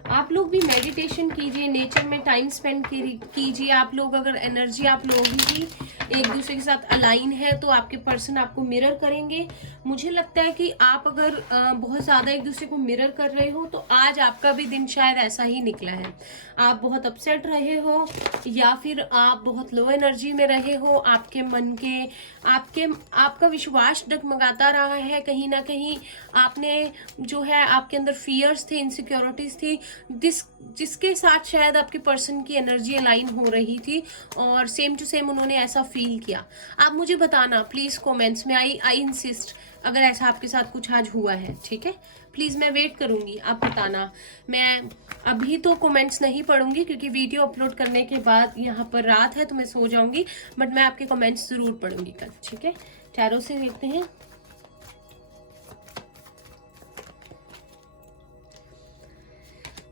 आप लोग भी मेडिटेशन कीजिए, नेचर में टाइम स्पेंड कीजिए। आप लोग अगर एनर्जी आप लोगों की एक दूसरे के साथ अलाइन है तो आपके पर्सन आपको मिरर करेंगे। मुझे लगता है कि आप अगर बहुत ज़्यादा एक दूसरे को मिरर कर रहे हो तो आज आपका भी दिन शायद ऐसा ही निकला है। आप बहुत अपसेट रहे हो या फिर आप बहुत लो एनर्जी में रहे हो, आपके मन के आपका विश्वास डगमगाता रहा है। कहीं ना कहीं आपने जो है आपके अंदर फियर्स थे, इनसिक्योरिटीज थी, जिसके साथ शायद आपके पर्सन की एनर्जी अलाइन हो रही थी और सेम टू सेम उन्होंने ऐसा फील किया। आप मुझे बताना प्लीज कमेंट्स में, आई इंसिस्ट अगर ऐसा आपके साथ कुछ आज हुआ है, ठीक है। प्लीज मैं वेट करूंगी, आप बताना। मैं अभी तो कमेंट्स नहीं पढ़ूंगी क्योंकि वीडियो अपलोड करने के बाद यहाँ पर रात है तो मैं सो जाऊंगी, बट मैं आपके कमेंट्स जरूर पढ़ूंगी कल, ठीक है। टैरो से देखते हैं।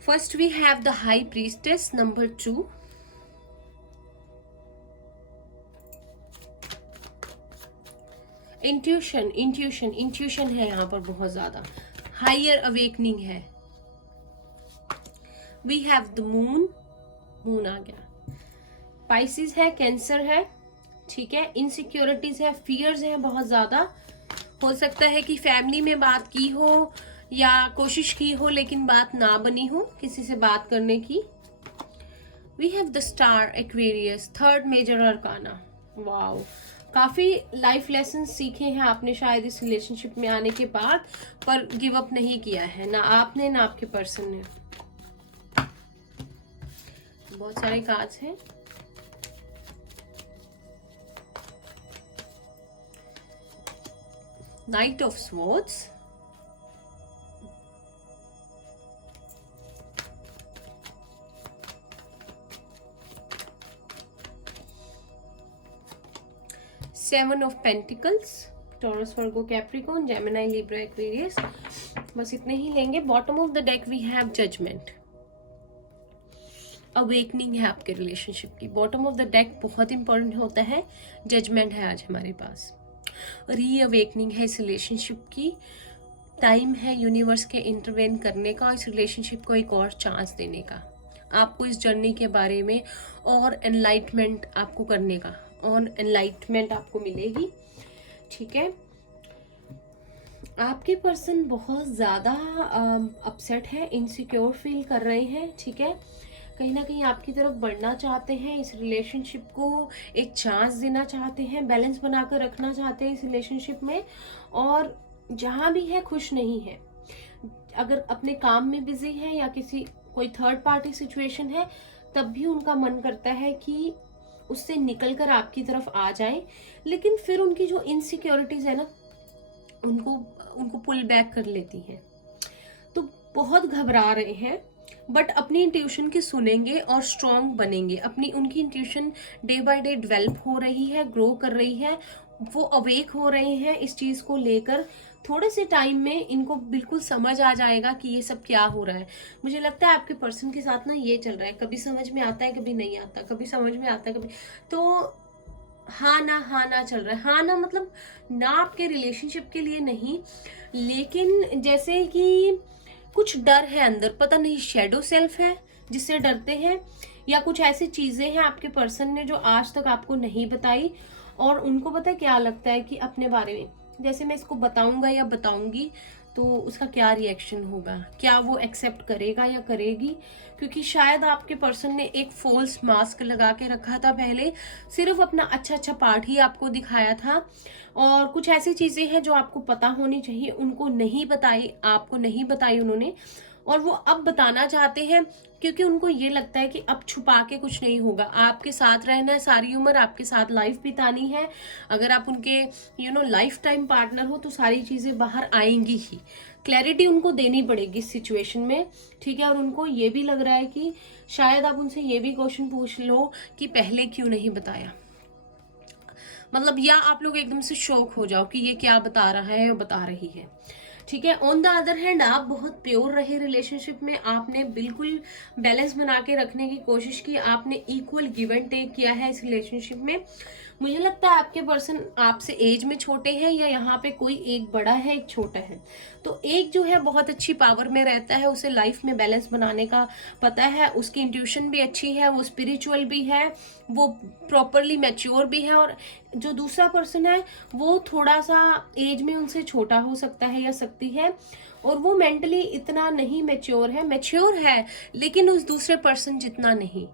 First we have the High Priestess, number 2. Intuition है यहाँ पर बहुत ज्यादा। हायर अवेकनिंग है। We have the मून आ गया। पाइसिस है, कैंसर है, ठीक है। इनसिक्योरिटीज है, फियर्स है बहुत ज्यादा। हो सकता है कि फैमिली में बात की हो या कोशिश की हो लेकिन बात ना बनी हो किसी से बात करने की। We have the star, Aquarius, third major arcana. Wow, काफी लाइफ लेसन सीखे हैं आपने शायद इस रिलेशनशिप में आने के बाद, पर गिव अप नहीं किया है, ना आपने ना आपके पर्सन ने। बहुत सारे कार्ड्स हैं। Knight of swords, seven of pentacles, Taurus, Virgo, Capricorn, Gemini, Libra, Aquarius. बस इतने ही लेंगे। Bottom of the deck we have judgement. Awakening है आपके रिलेशनशिप की। बॉटम ऑफ द डेक बहुत इंपॉर्टेंट होता है। जजमेंट है आज हमारे पास। री अवेकनिंग है इस रिलेशनशिप की। टाइम है यूनिवर्स के इंटरवेन करने का, इस रिलेशनशिप को एक और चांस देने का, आपको इस जर्नी के बारे में और एनलाइटमेंट आपको करने का, और एनलाइटमेंट आपको मिलेगी, ठीक है। आपके पर्सन बहुत ज़्यादा अपसेट है, इनसिक्योर फील कर रहे हैं, ठीक है। कहीं ना कहीं आपकी तरफ बढ़ना चाहते हैं, इस रिलेशनशिप को एक चांस देना चाहते हैं, बैलेंस बनाकर रखना चाहते हैं इस रिलेशनशिप में, और जहाँ भी है खुश नहीं है। अगर अपने काम में बिजी है या कोई थर्ड पार्टी सिचुएशन है तब भी उनका मन करता है कि उससे निकलकर आपकी तरफ आ जाए, लेकिन फिर उनकी जो इनसिक्योरिटीज है ना उनको पुल बैक कर लेती हैं। तो बहुत घबरा रहे हैं, बट अपनी इंट्यूशन की सुनेंगे और स्ट्रॉन्ग बनेंगे। उनकी intuition day by day develop हो रही है, ग्रो कर रही है, वो अवेक हो रहे हैं इस चीज को लेकर। थोड़े से टाइम में इनको बिल्कुल समझ आ जाएगा कि ये सब क्या हो रहा है। मुझे लगता है आपके पर्सन के साथ ना ये चल रहा है, कभी समझ में आता है कभी नहीं आता, कभी समझ में आता है कभी, तो हाँ ना चल रहा है। हाँ ना मतलब ना आपके रिलेशनशिप के लिए नहीं, लेकिन जैसे कि कुछ डर है अंदर, पता नहीं शैडो सेल्फ है जिससे डरते हैं, या कुछ ऐसी चीजें हैं आपके पर्सन ने जो आज तक आपको नहीं बताई, और उनको पता है क्या लगता है कि अपने बारे में, जैसे मैं इसको बताऊंगा या बताऊंगी तो उसका क्या रिएक्शन होगा, क्या वो एक्सेप्ट करेगा या करेगी। क्योंकि शायद आपके पर्सन ने एक फॉल्स मास्क लगा के रखा था पहले, सिर्फ अपना अच्छा अच्छा पार्ट ही आपको दिखाया था, और कुछ ऐसी चीजें हैं जो आपको पता होनी चाहिए उनको नहीं बताई, आपको नहीं बताई उन्होंने, और वो अब बताना चाहते हैं क्योंकि उनको ये लगता है कि अब छुपा के कुछ नहीं होगा, आपके साथ रहना है सारी उम्र, आपके साथ लाइफ बितानी है। अगर आप उनके लाइफ टाइम पार्टनर हो तो सारी चीजें बाहर आएंगी ही, क्लैरिटी उनको देनी पड़ेगी इस सिचुएशन में, ठीक है। और उनको ये भी लग रहा है कि शायद आप उनसे ये भी क्वेश्चन पूछ लो कि पहले क्यों नहीं बताया, मतलब या आप लोग एकदम से शॉक हो जाओ कि ये क्या बता रहा है और बता रही है, ठीक है। ऑन द अदर हैंड आप बहुत प्योर रहे रिलेशनशिप में, आपने बिल्कुल बैलेंस बना के रखने की कोशिश की, आपने इक्वल गिव एंड टेक किया है इस रिलेशनशिप में। मुझे लगता है आपके पर्सन आपसे एज में छोटे हैं, या यहाँ पे कोई एक बड़ा है एक छोटा है, तो एक जो है बहुत अच्छी पावर में रहता है, उसे लाइफ में बैलेंस बनाने का पता है, उसकी इंट्यूशन भी अच्छी है, वो स्पिरिचुअल भी है, वो प्रॉपरली मैच्योर भी है। और जो दूसरा पर्सन है वो थोड़ा सा एज में उनसे छोटा हो सकता है या सकती है, और वो मेंटली इतना नहीं मैच्योर है लेकिन उस दूसरे पर्सन जितना नहीं,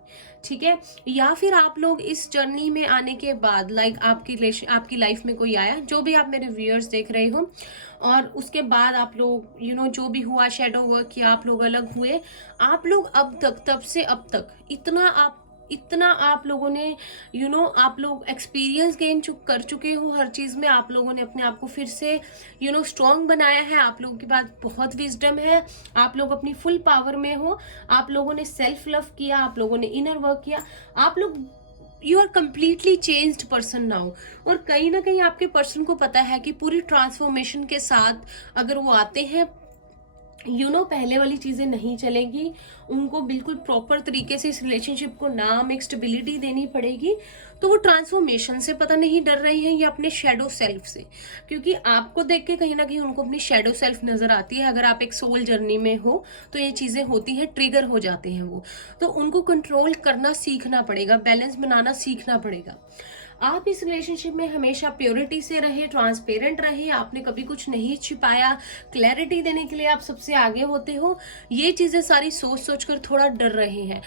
ठीक है। या फिर आप लोग इस जर्नी में आने के बाद आपकी लाइफ में कोई आया, जो भी आप मेरे व्यूअर्स देख रहे हो, और उसके बाद आप लोग जो भी हुआ, शैडो वर्क किया, आप लोग अलग हुए, आप लोग अब तक, तब से अब तक इतना आप लोगों ने आप लोग एक्सपीरियंस गेन कर चुके हो हर चीज में, आप लोगों ने अपने आप को फिर से स्ट्रॉन्ग बनाया है, आप लोगों के पास बहुत विजडम है, आप लोग अपनी फुल पावर में हो, आप लोगों ने सेल्फ लव किया, आप लोगों ने इनर वर्क किया, आप लोग you are completely changed person now. और कहीं ना कहीं आपके पर्सन को पता है कि पूरी ट्रांसफॉर्मेशन के साथ अगर वो आते हैं, पहले वाली चीजें नहीं चलेगी, उनको बिल्कुल प्रॉपर तरीके से इस रिलेशनशिप को नाम एक स्टेबिलिटी देनी पड़ेगी। तो वो ट्रांसफॉर्मेशन से पता नहीं डर रहे हैं या अपने शेडो सेल्फ से, क्योंकि आपको देख के कहीं ना कहीं उनको अपनी शेडो सेल्फ नजर आती है। अगर आप एक सोल जर्नी में हो तो ये चीजें होती हैं, ट्रिगर हो जाते हैं वो, तो उनको कंट्रोल करना सीखना पड़ेगा, बैलेंस बनाना सीखना पड़ेगा। आप इस रिलेशनशिप में हमेशा प्योरिटी से रहे, ट्रांसपेरेंट रहे, आपने कभी कुछ नहीं छिपाया, क्लैरिटी देने के लिए आप सबसे आगे होते हो। ये चीजें सारी सोच सोच कर थोड़ा डर रहे हैं,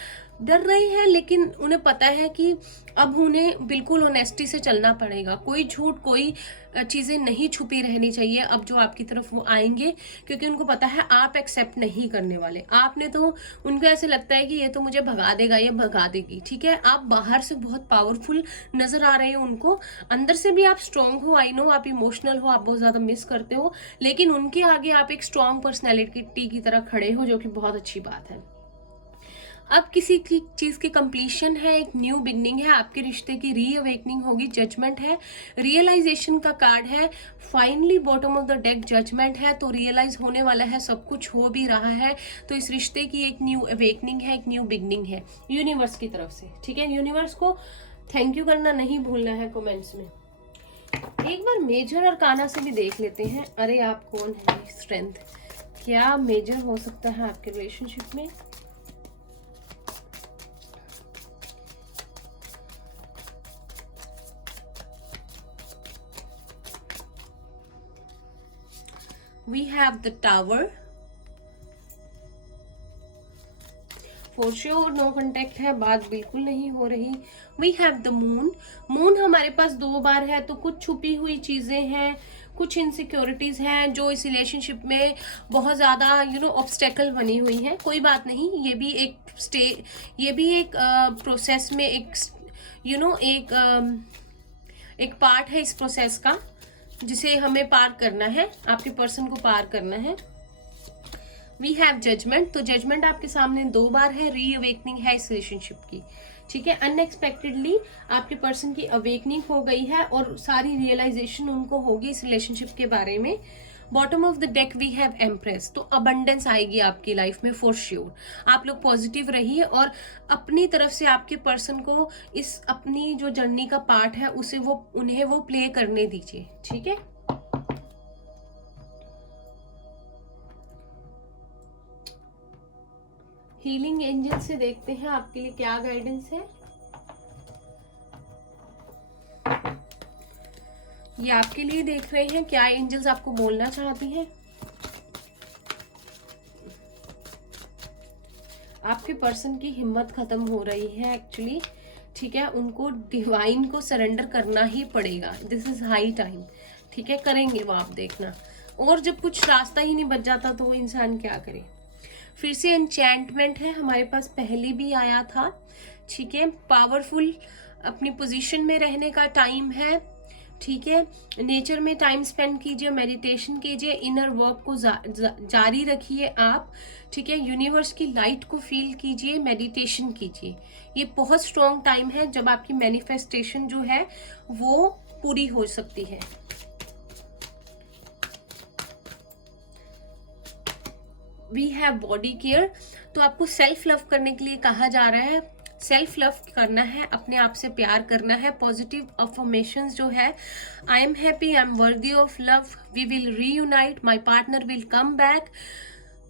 लेकिन उन्हें पता है कि अब उन्हें बिल्कुल ऑनेस्टी से चलना पड़ेगा, कोई झूठ, कोई चीजें नहीं छुपी रहनी चाहिए अब जो आपकी तरफ वो आएंगे, क्योंकि उनको पता है आप एक्सेप्ट नहीं करने वाले। आपने तो, उनको ऐसे लगता है कि ये तो मुझे भगा देगा, ये भगा देगी, ठीक है। आप बाहर से बहुत पावरफुल नजर आ रहे हो उनको, अंदर से भी आप स्ट्रांग हो, आई नो आप इमोशनल हो, आप बहुत ज्यादा मिस करते हो, लेकिन उनके आगे आप एक स्ट्रांग पर्सनैलिटी की तरह खड़े हो, जो कि बहुत अच्छी बात है। अब किसी की चीज की कंप्लीशन है, एक न्यू बिगनिंग है, आपके रिश्ते की रीअवेकनिंग होगी, जजमेंट है, रियलाइजेशन का कार्ड है, finally bottom of the deck judgement है, तो रियलाइज होने वाला है, सब कुछ हो भी रहा है। तो इस रिश्ते की एक न्यू अवेकनिंग है, एक न्यू बिगनिंग है यूनिवर्स की तरफ से, ठीक है। यूनिवर्स को थैंक यू करना नहीं भूलना है कमेंट्स में। एक बार मेजर और काना से भी देख लेते हैं। अरे आप कौन है, स्ट्रेंथ, क्या मेजर हो सकता है आपके रिलेशनशिप में। We have the Tower, for sure no contact है, बात बिल्कुल नहीं हो रही। We have the Moon, moon हमारे पास 2 बार है, तो कुछ छुपी हुई चीजें हैं, कुछ इनसिक्योरिटीज हैं जो इस रिलेशनशिप में बहुत ज्यादा ऑब्स्टेकल बनी हुई हैं। कोई बात नहीं, ये भी एक प्रोसेस में एक पार्ट है इस प्रोसेस का, जिसे हमें पार करना है, आपके पर्सन को पार करना है। वी हैव जजमेंट, तो जजमेंट आपके सामने 2 बार है, रीअवेकनिंग है इस रिलेशनशिप की, ठीक है। अनएक्सपेक्टेडली आपके पर्सन की अवेकनिंग हो गई है और सारी रियलाइजेशन उनको होगी इस रिलेशनशिप के बारे में। Bottom of the deck we have empress, तो अबंडेंस आएगी आपकी लाइफ में फॉर श्योर। आप लोग पॉजिटिव रहिए और अपनी तरफ से आपके पर्सन को इस अपनी जो जर्नी का पार्ट है उसे उन्हें वो प्ले करने दीजिए, ठीक है। हीलिंग एंजल से देखते हैं आपके लिए क्या गाइडेंस है। ये आपके लिए देख रहे हैं, क्या एंजल्स आपको बोलना चाहती हैं। आपके पर्सन की हिम्मत खत्म हो रही है एक्चुअली, ठीक है। उनको डिवाइन को सरेंडर करना ही पड़ेगा, दिस इज हाई टाइम, ठीक है। करेंगे वो, आप देखना। और जब कुछ रास्ता ही नहीं बच जाता तो वो इंसान क्या करे। फिर से एन्चेंटमेंट है हमारे पास, पहले भी आया था, ठीक है। पावरफुल अपनी पोजीशन में रहने का टाइम है, ठीक है। नेचर में टाइम स्पेंड कीजिए, मेडिटेशन कीजिए, इनर वर्क को जारी रखिए आप, ठीक है। यूनिवर्स की लाइट को फील कीजिए, मेडिटेशन कीजिए। ये बहुत स्ट्रॉन्ग टाइम है जब आपकी मैनिफेस्टेशन जो है वो पूरी हो सकती है। वी हैव बॉडी केयर, तो आपको सेल्फ लव करने के लिए कहा जा रहा है। सेल्फ लव करना है, अपने आप से प्यार करना है। पॉजिटिव अफर्मेशंस जो है, I am happy, I am worthy of love, we will reunite, my partner will come back,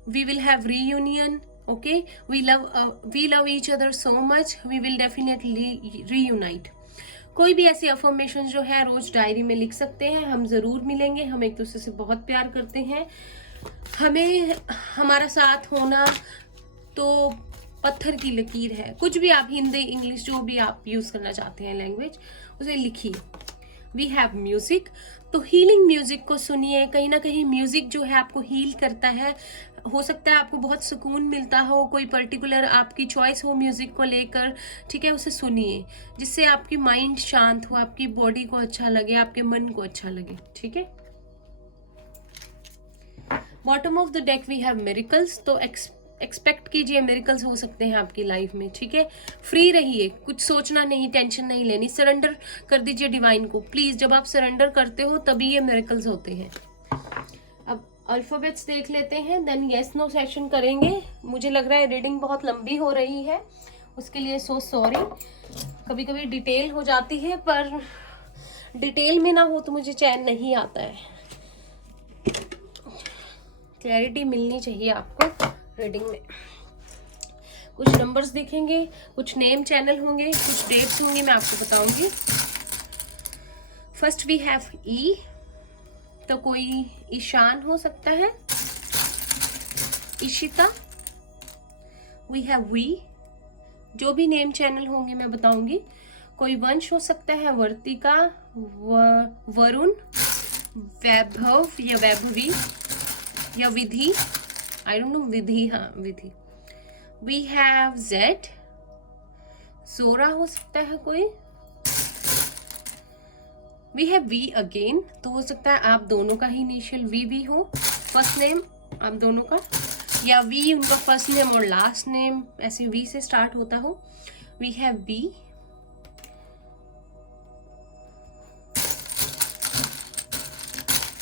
we will have reunion, okay, we love each other so much, we will definitely reunite. कोई भी ऐसी affirmation जो है रोज diary में लिख सकते हैं। हम जरूर मिलेंगे, हम एक दूसरे से बहुत प्यार करते हैं, हमें हमारा साथ होना तो पत्थर की लकीर है। कुछ भी आप हिंदी इंग्लिश जो भी आप यूज करना चाहते हैं लैंग्वेज, उसे लिखिए। वी हैव म्यूजिक, तो हीलिंग म्यूजिक को सुनिए। कहीं ना कहीं म्यूजिक जो है आपको हील करता है। हो सकता है आपको बहुत सुकून मिलता हो, कोई पर्टिकुलर आपकी चॉइस हो म्यूजिक को लेकर, ठीक है। उसे सुनिए जिससे आपकी माइंड शांत हो, आपकी बॉडी को अच्छा लगे, आपके मन को अच्छा लगे, ठीक है। Bottom of the deck we have miracles, तो एक्सपेक्ट कीजिए मिरेकल्स हो सकते हैं आपकी लाइफ में, ठीक है। फ्री रहिए, कुछ सोचना नहीं, टेंशन नहीं लेनी, सरेंडर कर दीजिए डिवाइन को प्लीज। जब आप सरेंडर करते हो तभी ये मिरेकल्स होते हैं। अब अल्फाबेट्स देख लेते हैं, देन यस नो सेशन करेंगे। मुझे लग रहा है रीडिंग बहुत लंबी हो रही है, उसके लिए सो सॉरी। कभी कभी डिटेल हो जाती है, पर डिटेल में ना हो तो मुझे चैन नहीं आता है। क्लैरिटी मिलनी चाहिए आपको रीडिंग में। कुछ नंबर्स दिखेंगे, कुछ नेम चैनल होंगे, कुछ डेट्स होंगी, मैं आपको बताऊंगी। फर्स्ट वी हैव ई, तो कोई ईशान हो सकता है, इशिता। वी हैव वी, जो भी नेम चैनल होंगे मैं बताऊंगी। कोई वंश हो सकता है, वर्तिका, वरुण, वैभव या वैभवी या विधि, आई डोंट नो, विधि, हाँ विधि। वी हैव जेड, जोरा हो सकता है कोई। वी हैव वी अगेन, तो हो सकता है आप दोनों का ही इनिशियल वी भी हो, फर्स्ट नेम आप दोनों का, या वी उनका फर्स्ट नेम और लास्ट नेम ऐसे वी से स्टार्ट होता हो। वी हैव बी,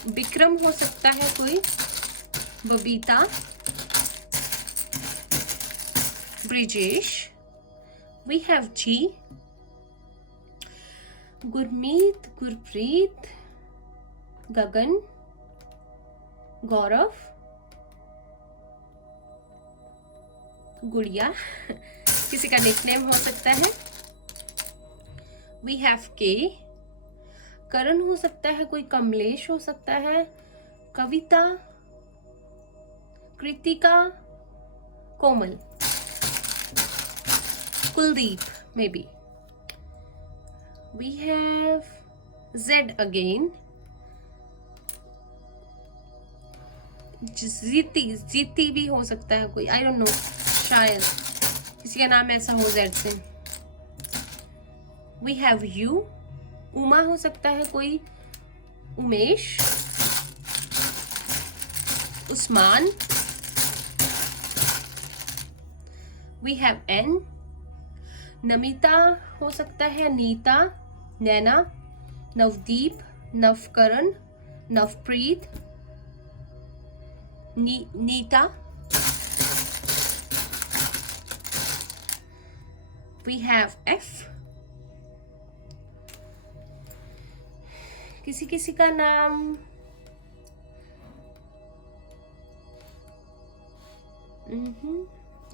विक्रम हो सकता है कोई, बबीता, ब्रिजेश। वी हैव जी, गुरमीत, गुरप्रीत, गगन, गौरव, गुड़िया किसी का निकनेम हो सकता है। वी हैव के, करण हो सकता है कोई, कमलेश हो सकता है, Kavita, Kritika, Komal, Kuldeep maybe. We have Z again, Jeeti भी हो सकता है कोई, आई डोंट नो, शायद किसी का नाम ऐसा हो जेड से। वी हैव यू, उमा हो सकता है कोई, Umesh, Usman. We have N, Namita हो सकता है, Nita, Naina, Navdeep, Navkaran, Navpreet, Nita. We have F, किसी किसी का नाम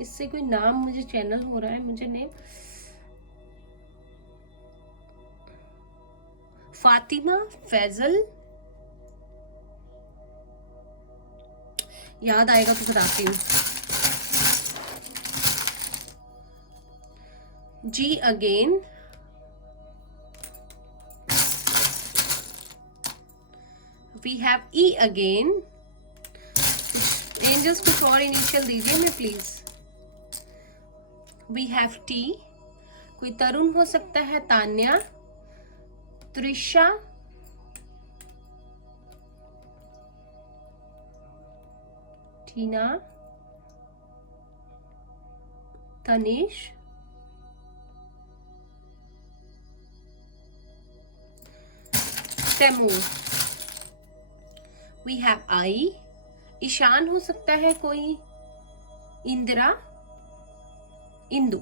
इससे कोई नाम मुझे चैनल हो रहा है, मुझे नेम फातिमा, फैजल, याद आएगा तो बताती हूँ। G again, we have E again. Angels कुछ और इनिशियल दीजिए हमें प्लीज. We have T, कोई तरुण हो सकता है, तान्या, त्रिशा, टीना, Tanish, Taimur. We have I, Ishan हो सकता है कोई, Indira, Indu.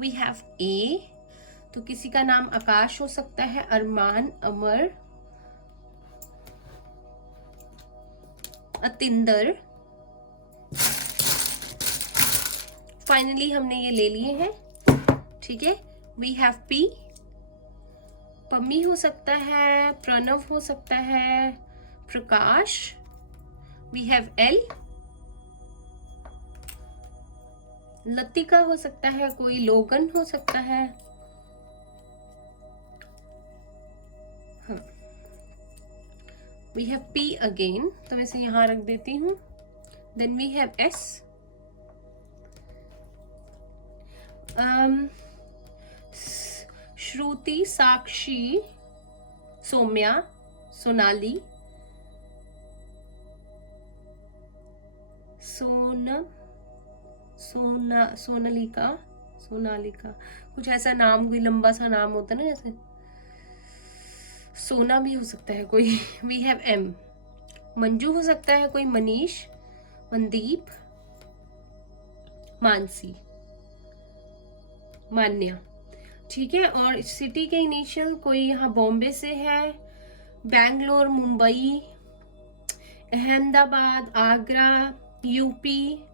We have A, तो किसी का नाम आकाश हो सकता है, अरमान, अमर, अतिंदर. फाइनली हमने ये ले लिए हैं. ठीक है. We have P, पम्मी हो सकता है, प्रणव हो सकता है, प्रकाश. We have L, लतिका हो सकता है कोई, लोगन हो सकता है. हाँ. We have P again, तो मैं इसे यहां रख देती हूं. Then we have S, श्रुति, साक्षी, सौम्या, सोनाली, सोनालिका, कुछ ऐसा नाम, कोई लंबा सा नाम होता है ना, जैसे सोना भी हो सकता है कोई. वी हैव M, मंजू हो सकता है कोई, मनीष, मनदीप, मानसी, मान्या. ठीक है. और सिटी के इनिशियल कोई यहाँ बॉम्बे से है, बैंगलोर, मुंबई, अहमदाबाद, आगरा, यूपी,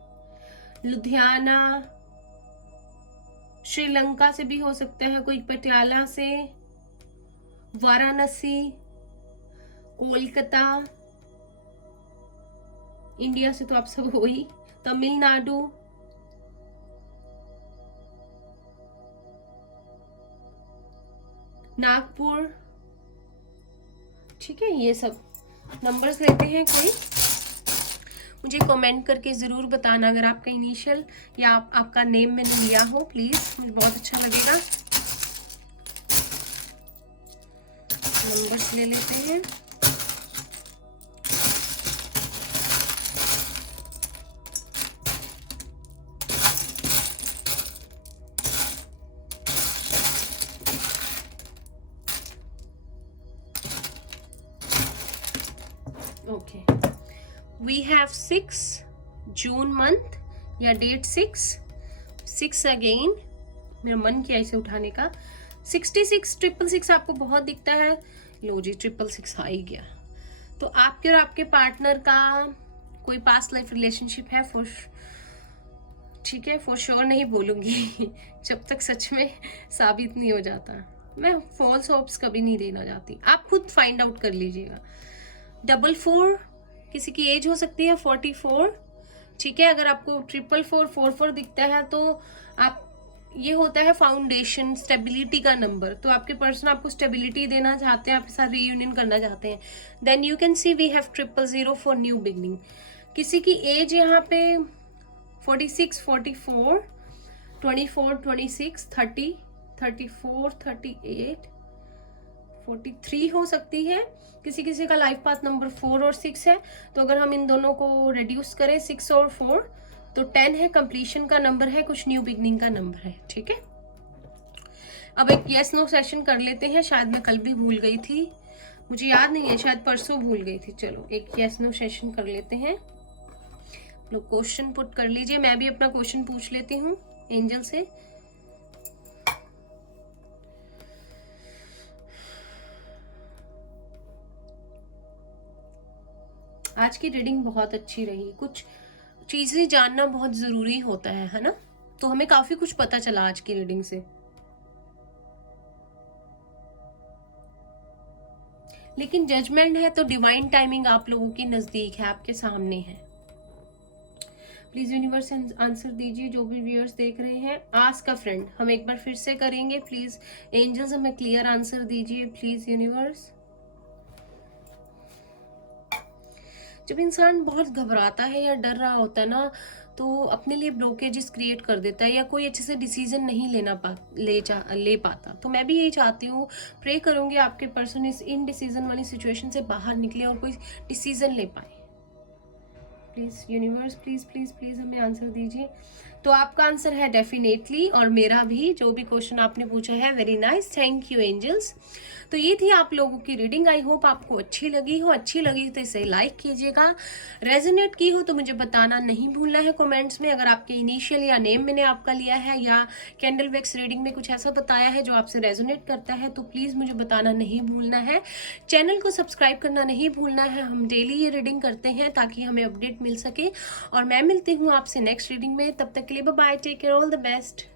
लुधियाना, श्रीलंका से भी हो सकता है कोई, पटियाला से, वाराणसी, कोलकाता, इंडिया से तो आप सब हो ही, तमिलनाडु, नागपुर. ठीक है. ये सब नंबर्स लेते हैं. कोई मुझे कमेंट करके ज़रूर बताना अगर आपका इनिशियल या आपका नेम मैंने लिया हो, प्लीज़, मुझे बहुत अच्छा लगेगा. नंबर्स ले लेते हैं. Okay. We have 6 June month, या डेट 6 अगेन. मेरा मन किया इसे उठाने का. 66 666 आपको बहुत दिखता है. लो जी, 666 आ ही गया. तो आपके और आपके पार्टनर का कोई पास्ट लाइफ रिलेशनशिप है. ठीक है. फॉर श्योर नहीं बोलूंगी जब तक सच में साबित नहीं हो जाता. मैं फॉल्स होप्स कभी नहीं देना चाहती. आप खुद फाइंड आउट कर लीजिएगा. 44, किसी की एज हो सकती है 44. ठीक है. अगर आपको 444 44 दिखता है तो आप, ये होता है फाउंडेशन, स्टेबिलिटी का नंबर. तो आपके पर्सन आपको स्टेबिलिटी देना चाहते हैं, आपके साथ रीयूनियन करना चाहते हैं. Then you can see we have 000 for new beginning. किसी की एज यहाँ पे 46 44, 24 26, 30 34, 38, 43 हो सकती है. किसी का लाइफ पाथ नंबर 4 और 6 है. तो अगर हम इन दोनों को रिड्यूस करें 6 और 4 तो 10 है. कंप्लीशन का नंबर है, कुछ न्यू बिगनिंग का नंबर है. ठीक है. अब एक यस नो सेशन कर लेते हैं. शायद मैं कल भी भूल गई थी, मुझे याद नहीं है, शायद परसों भूल गई थी. चलो एक यस नो सेशन कर लेते हैं. लोग क्वेश्चन पुट कर लीजिए. मैं भी अपना क्वेश्चन पूछ लेती हूँ एंजल से. आज की रीडिंग बहुत अच्छी रही. कुछ चीजें जानना बहुत जरूरी होता है ना. तो हमें काफी कुछ पता चला आज की रीडिंग से. लेकिन जजमेंट है तो डिवाइन टाइमिंग आप लोगों के नजदीक है, आपके सामने है. प्लीज यूनिवर्स आंसर दीजिए जो भी व्यूअर्स देख रहे हैं। आस्क अ फ्रेंड हम एक बार फिर से करेंगे। प्लीज एंजल्स हमें क्लियर आंसर दीजिए प्लीज यूनिवर्स। जब इंसान बहुत घबराता है या डर रहा होता है ना, तो अपने लिए ब्लॉकेजेस क्रिएट कर देता है या कोई अच्छे से डिसीजन नहीं ले पाता। तो मैं भी यही चाहती हूँ, प्रे करूंगी आपके पर्सन इस इनडिसीजन वाली सिचुएशन से बाहर निकले और कोई डिसीजन ले पाए। Please universe please please please हमें आंसर दीजिए। तो आपका आंसर है डेफिनेटली, और मेरा भी जो भी क्वेश्चन आपने पूछा है। Very nice, thank you angels. तो ये थी आप लोगों की रीडिंग। आई होप आपको अच्छी लगी हो। अच्छी लगी तो इसे लाइक कीजिएगा। रेजोनेट की हो तो मुझे बताना नहीं भूलना है कमेंट्स में। अगर आपके इनिशियल या नेम मैंने आपका लिया है या कैंडल वैक्स रीडिंग में कुछ ऐसा बताया है जो आपसे रेजोनेट करता है, तो प्लीज़ मुझे बताना नहीं भूलना है। चैनल को सब्सक्राइब करना नहीं भूलना है। हम डेली ये रीडिंग करते हैं ताकि हमें अपडेट मिल सके। और मैं मिलती हूँ आपसे नेक्स्ट रीडिंग में। तब तक के लिए bye bye, take care, all the best.